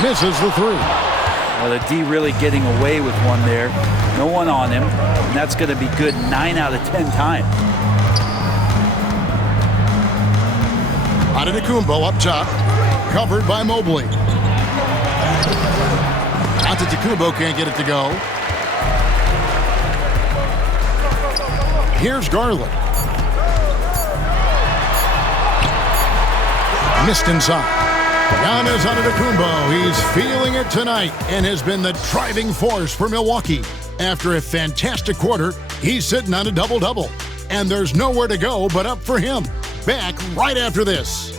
Misses the 3. Well, the D really getting away with one there. No one on him. And that's going to be good 9 out of 10 times. Antetokounmpo up top. Covered by Mobley. Antetokounmpo can't get it to go. Here's Garland. Missed inside. Giannis Antetokounmpo. He's feeling it tonight and has been the driving force for Milwaukee. After a fantastic quarter, he's sitting on a double-double. And there's nowhere to go but up for him. Back right after this.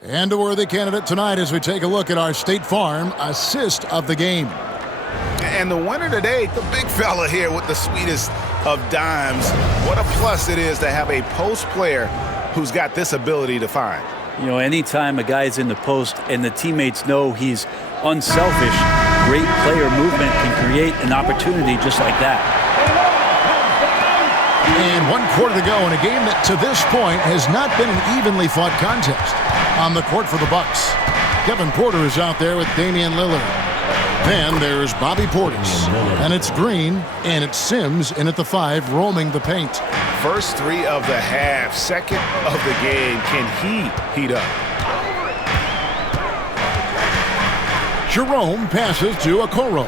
And a worthy candidate tonight as we take a look at our State Farm assist of the game. And the winner today, the big fella here with the sweetest of dimes. What a plus it is to have a post player who's got this ability to find. You know, anytime a guy's in the post and the teammates know he's unselfish, great player movement can create an opportunity just like that. And 1 quarter to go in a game that to this point has not been an evenly fought contest. On the court for the Bucks, Kevin Porter is out there with Damian Lillard. Then there's Bobby Portis. And it's Green and it's Sims in at the 5 roaming the paint. First 3 of the half, second of the game. Can he heat up? Jerome passes to Okoro.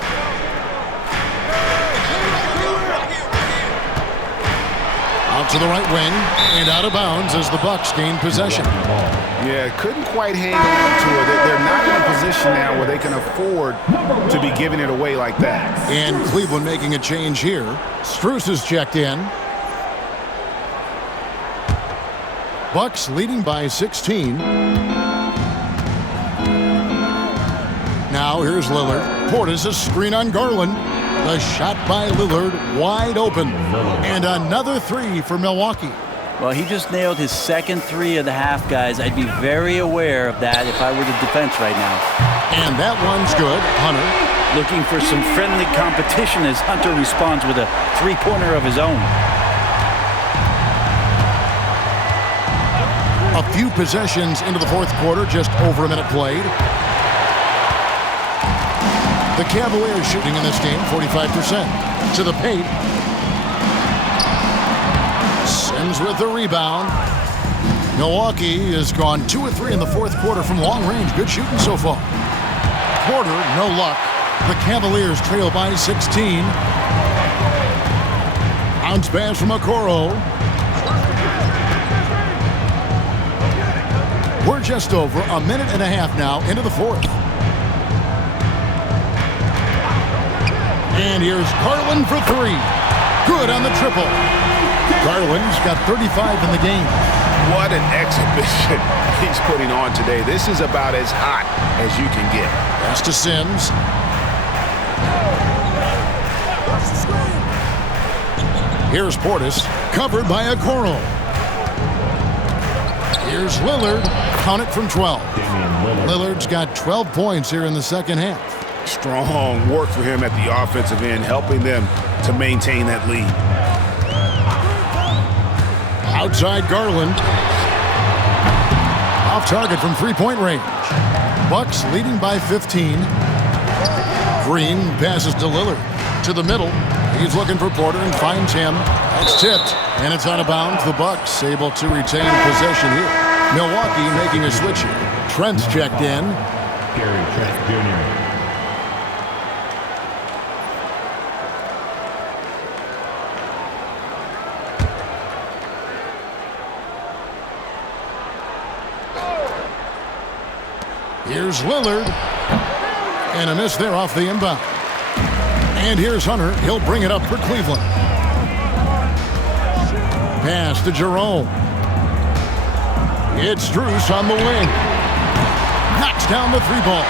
Out to the right wing and out of bounds as the Bucks gain possession. Yeah, couldn't quite hang on to it. They're not in a position now where they can afford to be giving it away like that. And Cleveland making a change here. Strus is checked in. Bucks leading by 16. Now here's Lillard. Portis a screen on Garland. The shot by Lillard wide open. And another 3 for Milwaukee. Well, he just nailed his second 3 of the half, guys. I'd be very aware of that if I were the defense right now. And that one's good. Hunter. Looking for some friendly competition as Hunter responds with a 3-pointer of his own. A few possessions into the 4th quarter, just over a minute played. The Cavaliers shooting in this game 45%. To the paint. Sims with the rebound. Milwaukee has gone 2 of 3 in the 4th quarter from long range. Good shooting so far. Porter, no luck. The Cavaliers trail by 16. Bounce pass from Okoro. We're just over a minute and a half now into the 4th. And here's Garland for 3. Good on the triple. Garland's got 35 in the game. What an exhibition he's putting on today. This is about as hot as you can get. Pass to Sims. Here's Portis, covered by Okoro. Here's Lillard, count it from 12. Lillard's got 12 points here in the second half. Strong work for him at the offensive end, helping them to maintain that lead. Outside Garland. Off target from three-point range. Bucks leading by 15. Green passes to Lillard. To the middle. He's looking for Porter and finds him. That's tipped, and it's out of bounds. The Bucks able to retain possession here. Milwaukee making a switch here. Trent's checked in. Gary Trent Jr. Here's Lillard. And a miss there off the inbound. And here's Hunter. He'll bring it up for Cleveland. Pass to Jerome. It's Strus on the wing. Knocks down the three ball.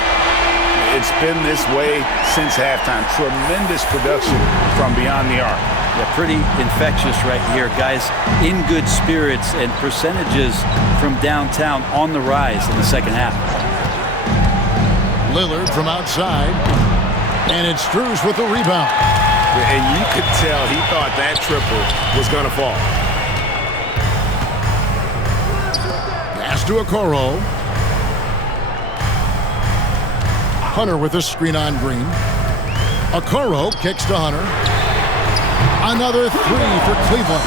It's been this way since halftime. Tremendous production from beyond the arc. Yeah, pretty infectious right here. Guys in good spirits and percentages from downtown on the rise in the second half. Lillard from outside. And it's Strus with the rebound. And you could tell he thought that triple was going to fall. Pass to Okoro. Hunter with a screen on Green. Okoro kicks to Hunter. Another three for Cleveland.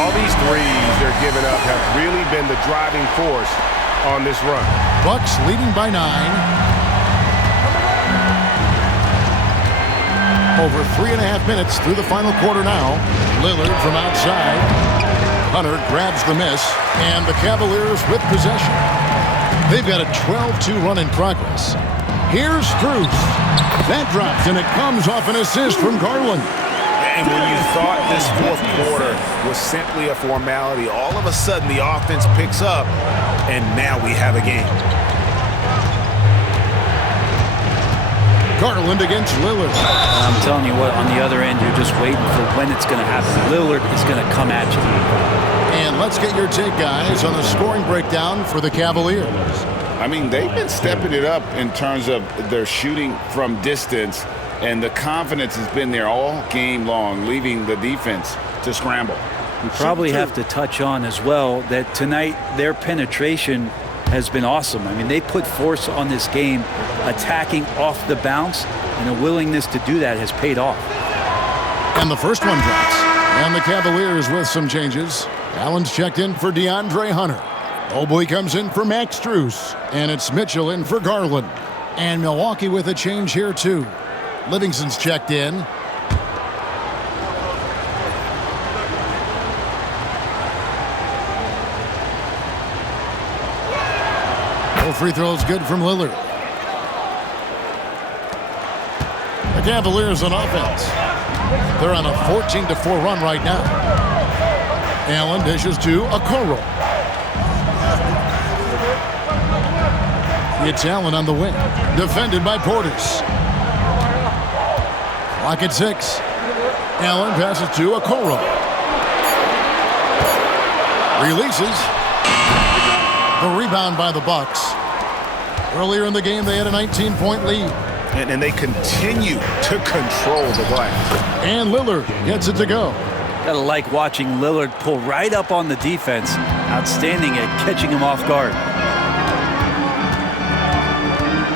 All these threes they're giving up have really been the driving force on this run. Bucks leading by 9. Over 3.5 minutes through the final quarter now. Lillard from outside. Hunter grabs the miss, and the Cavaliers with possession. They've got a 12-2 run in progress. Here's Strus. That drops, and it comes off an assist from Garland. And when you thought this fourth quarter was simply a formality, all of a sudden the offense picks up, and now we have a game. Garland against Lillard. I'm telling you what, on the other end, you're just waiting for when it's going to happen. Lillard is going to come at you. And let's get your take, guys, on the scoring breakdown for the Cavaliers. I mean, they've been stepping it up in terms of their shooting from distance, and the confidence has been there all game long, leaving the defense to scramble. We probably have to touch on as well that tonight their penetration has been awesome. I mean, they put force on this game, attacking off the bounce, and a willingness to do that has paid off. And the first one drops. And the Cavaliers with some changes. Allen's checked in for DeAndre Hunter. Mobley comes in for Max Strus. And it's Mitchell in for Garland. And Milwaukee with a change here, too. Livingston's checked in. No free throws good from Lillard. The Cavaliers on offense. They're on a 14-4 run right now. Allen dishes to Okoro. It's Allen on the wing. Defended by Portis. Clock at 6. Allen passes to Okoro. Releases. The rebound by the Bucks. Earlier in the game, they had a 19-point lead. And they continue to control the glass. And Lillard gets it to go. Gotta like watching Lillard pull right up on the defense. Outstanding at catching him off guard.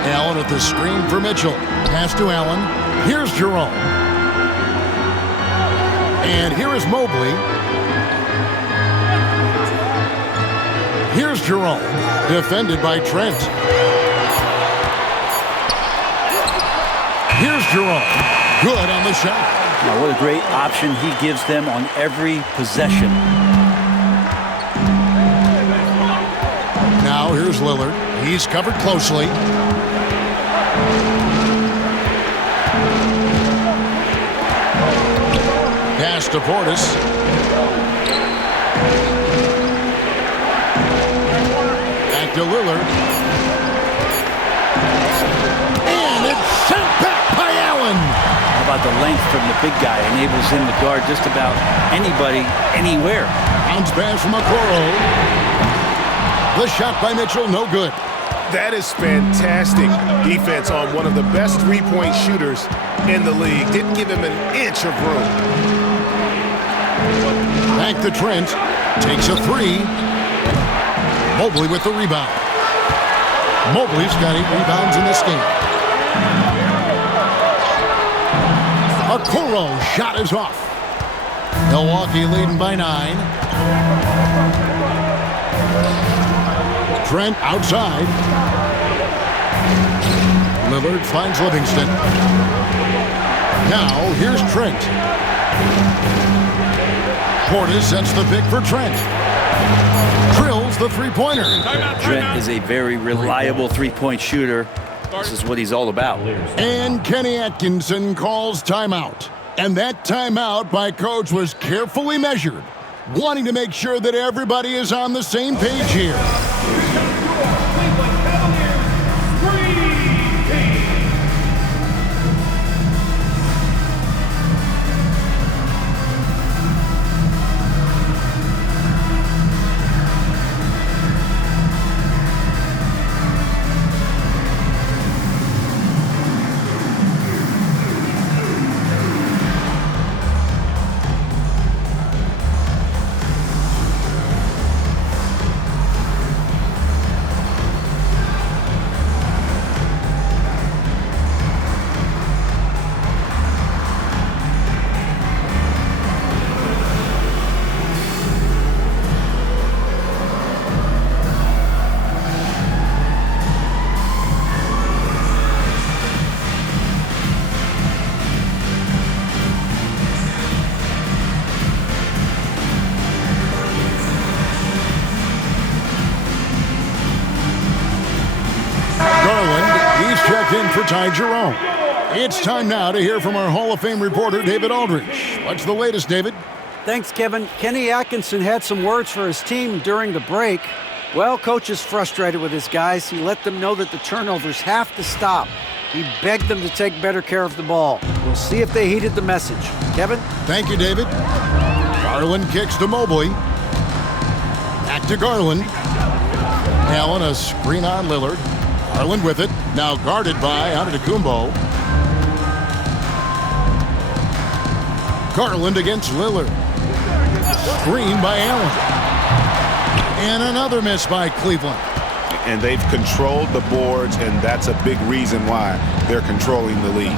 Allen at the screen for Mitchell. Pass to Allen. Here's Jerome. And here is Mobley. Here's Jerome. Defended by Trent. Here's Jerome. Good on the shot. Now, what a great option he gives them on every possession. Now here's Lillard. He's covered closely. Pass to Portis. Back to Lillard. And it's sent back by Allen. How about the length from the big guy? Enables him to guard just about anybody, anywhere. Bounce pass from Okoro. The shot by Mitchell, no good. That is fantastic defense on one of the best three-point shooters in the league. Didn't give him an inch of room. Back to Trent. Takes a three. Mobley with the rebound. Mobley's got 8 rebounds in this game. Okoro shot is off. Milwaukee leading by 9. Trent outside. Lillard finds Livingston. Now here's Trent. Portis sets the pick for Trent. Drills the three-pointer. Trent is a very reliable three-point shooter. This is what he's all about. And Kenny Atkinson calls timeout. And that timeout by Coach was carefully measured, wanting to make sure that everybody is on the same page here. Cleveland Cavaliers, Screen Team. Checked in for Ty Jerome. It's time now to hear from our Hall of Fame reporter, David Aldridge. What's the latest, David? Thanks, Kevin. Kenny Atkinson had some words for his team during the break. Well, coach is frustrated with his guys. He let them know that the turnovers have to stop. He begged them to take better care of the ball. We'll see if they heeded the message. Kevin? Thank you, David. Garland kicks to Mobley. Back to Garland. Allen, a screen on Lillard. Garland with it. Now guarded by Antetokounmpo. Garland against Lillard. Screen by Allen. And another miss by Cleveland. And they've controlled the boards, and that's a big reason why they're controlling the lead.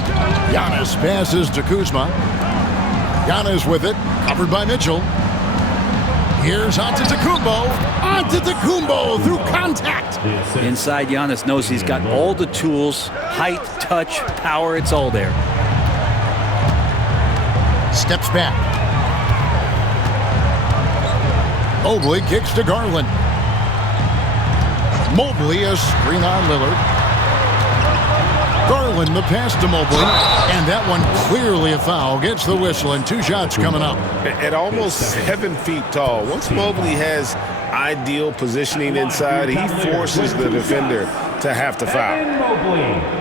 Giannis passes to Kuzma. Giannis with it, covered by Mitchell. Here's Antetokounmpo. Antetokounmpo through contact. Inside, Giannis knows he's got all the tools, height, touch, power, it's all there. Steps back. Mobley kicks to Garland. Mobley, a screen on Lillard. Garland, the pass to Mobley. And that one clearly a foul. Gets the whistle, and 2 shots coming up. At almost 7 feet tall, once Mobley has ideal positioning inside, he forces the defender to have to foul. Mobley.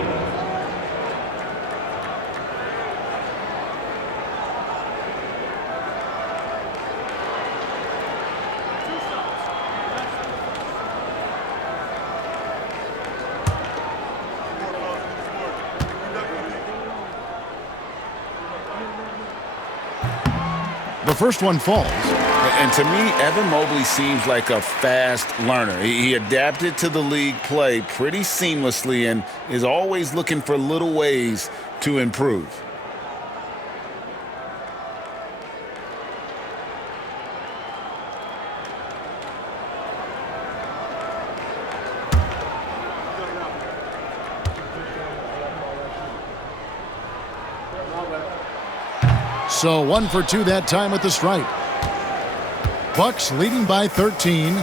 The first one falls. And to me, Evan Mobley seems like a fast learner. He adapted to the league play pretty seamlessly and is always looking for little ways to improve. So 1 for 2 that time at the stripe. Bucks leading by 13.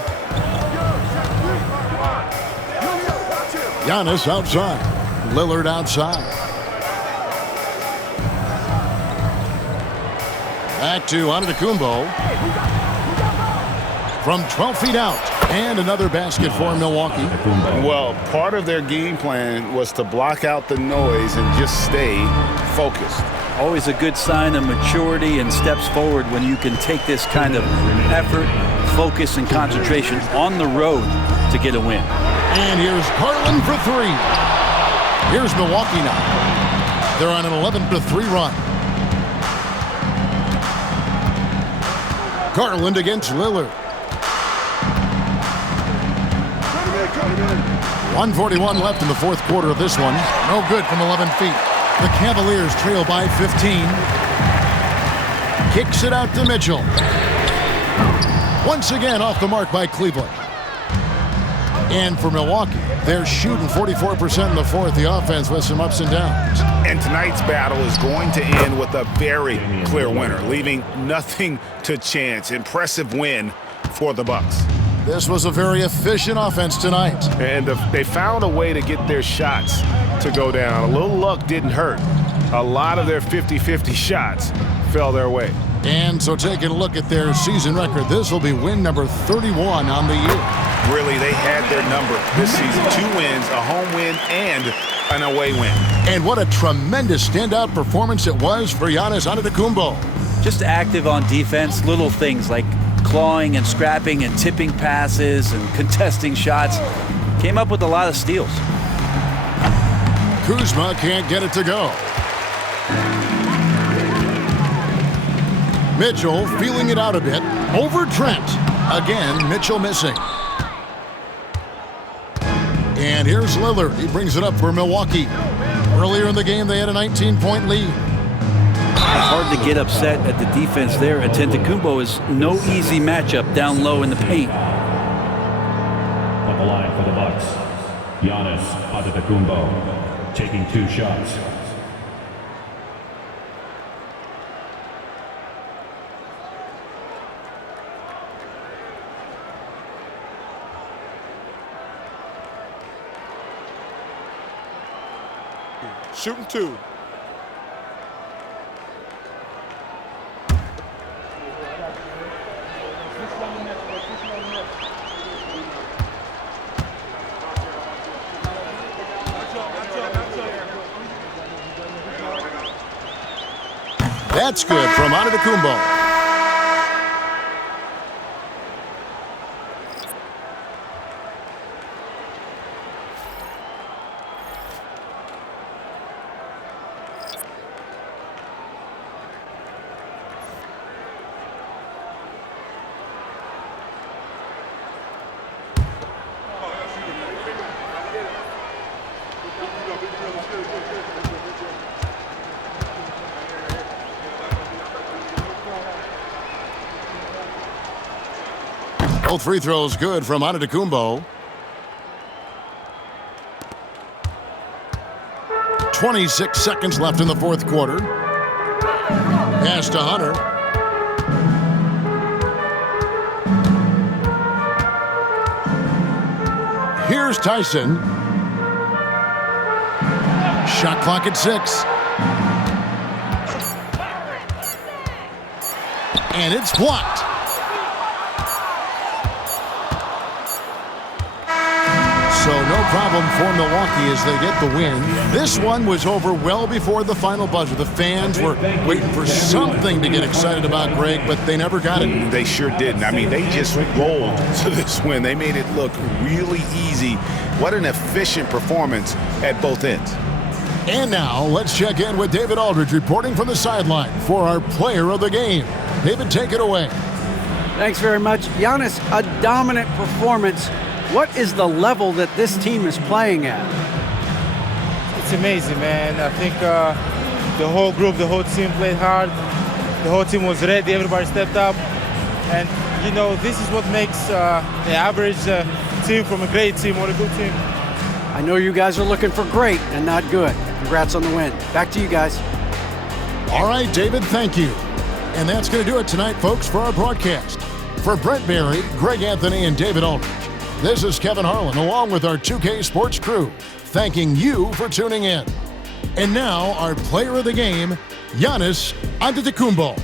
Giannis outside. Lillard outside. Back to Antetokounmpo. from 12 feet out. And another basket for Milwaukee. Well, part of their game plan was to block out the noise and just stay focused. Always a good sign of maturity and steps forward when you can take this kind of effort, focus, and concentration on the road to get a win. And here's Garland for three. Here's Milwaukee now. They're on an 11-3 run. Garland against Lillard. 1:41 left in the fourth quarter of this one. No good from 11 feet. The Cavaliers trail by 15. Kicks it out to Mitchell. Once again off the mark by Cleveland. And for Milwaukee, they're shooting 44% in the fourth. The offense with some ups and downs. And tonight's battle is going to end with a very clear winner, leaving nothing to chance. Impressive win for the Bucks. This was a very efficient offense tonight. And they found a way to get their shots to go down. A little luck didn't hurt. A lot of their 50-50 shots fell their way. And so taking a look at their season record, this will be win number 31 on the year. Really, they had their number this season. 2 wins, a home win, and an away win. And what a tremendous standout performance it was for Giannis Antetokounmpo. Just active on defense, little things like clawing and scrapping and tipping passes and contesting shots. Came up with a lot of steals. Kuzma can't get it to go. Mitchell feeling it out a bit. Over Trent. Again, Mitchell missing. And here's Lillard. He brings it up for Milwaukee. Earlier in the game, they had a 19-point lead. Hard to get upset at the defense there. Antetokounmpo is no easy matchup down low in the paint. On the line for the Bucks, Giannis Antetokounmpo taking 2 shots. Shooting 2. That's good from Antetokounmpo. Both free throws good from Antetokounmpo. 26 seconds left in the fourth quarter. Pass to Hunter. Here's Tyson. Shot clock at 6. And it's blocked. So no problem for Milwaukee as they get the win. This one was over well before the final buzzer. The fans were waiting for something to get excited about, Greg, but they never got it. They sure didn't. I mean, they just rolled to this win. They made it look really easy. What an efficient performance at both ends. And now let's check in with David Aldridge reporting from the sideline for our player of the game. David, take it away. Thanks very much. Giannis, a dominant performance. What is the level that this team is playing at? It's amazing, man. I think the whole group, the whole team played hard. The whole team was ready. Everybody stepped up. And, you know, this is what makes the average team from a great team or a good team. I know you guys are looking for great and not good. Congrats on the win. Back to you guys. All right, David, thank you. And that's going to do it tonight, folks, for our broadcast. For Brent Barry, Greg Anthony, and David Aldridge, this is Kevin Harlan, along with our 2K Sports crew, thanking you for tuning in. And now, our player of the game, Giannis Antetokounmpo.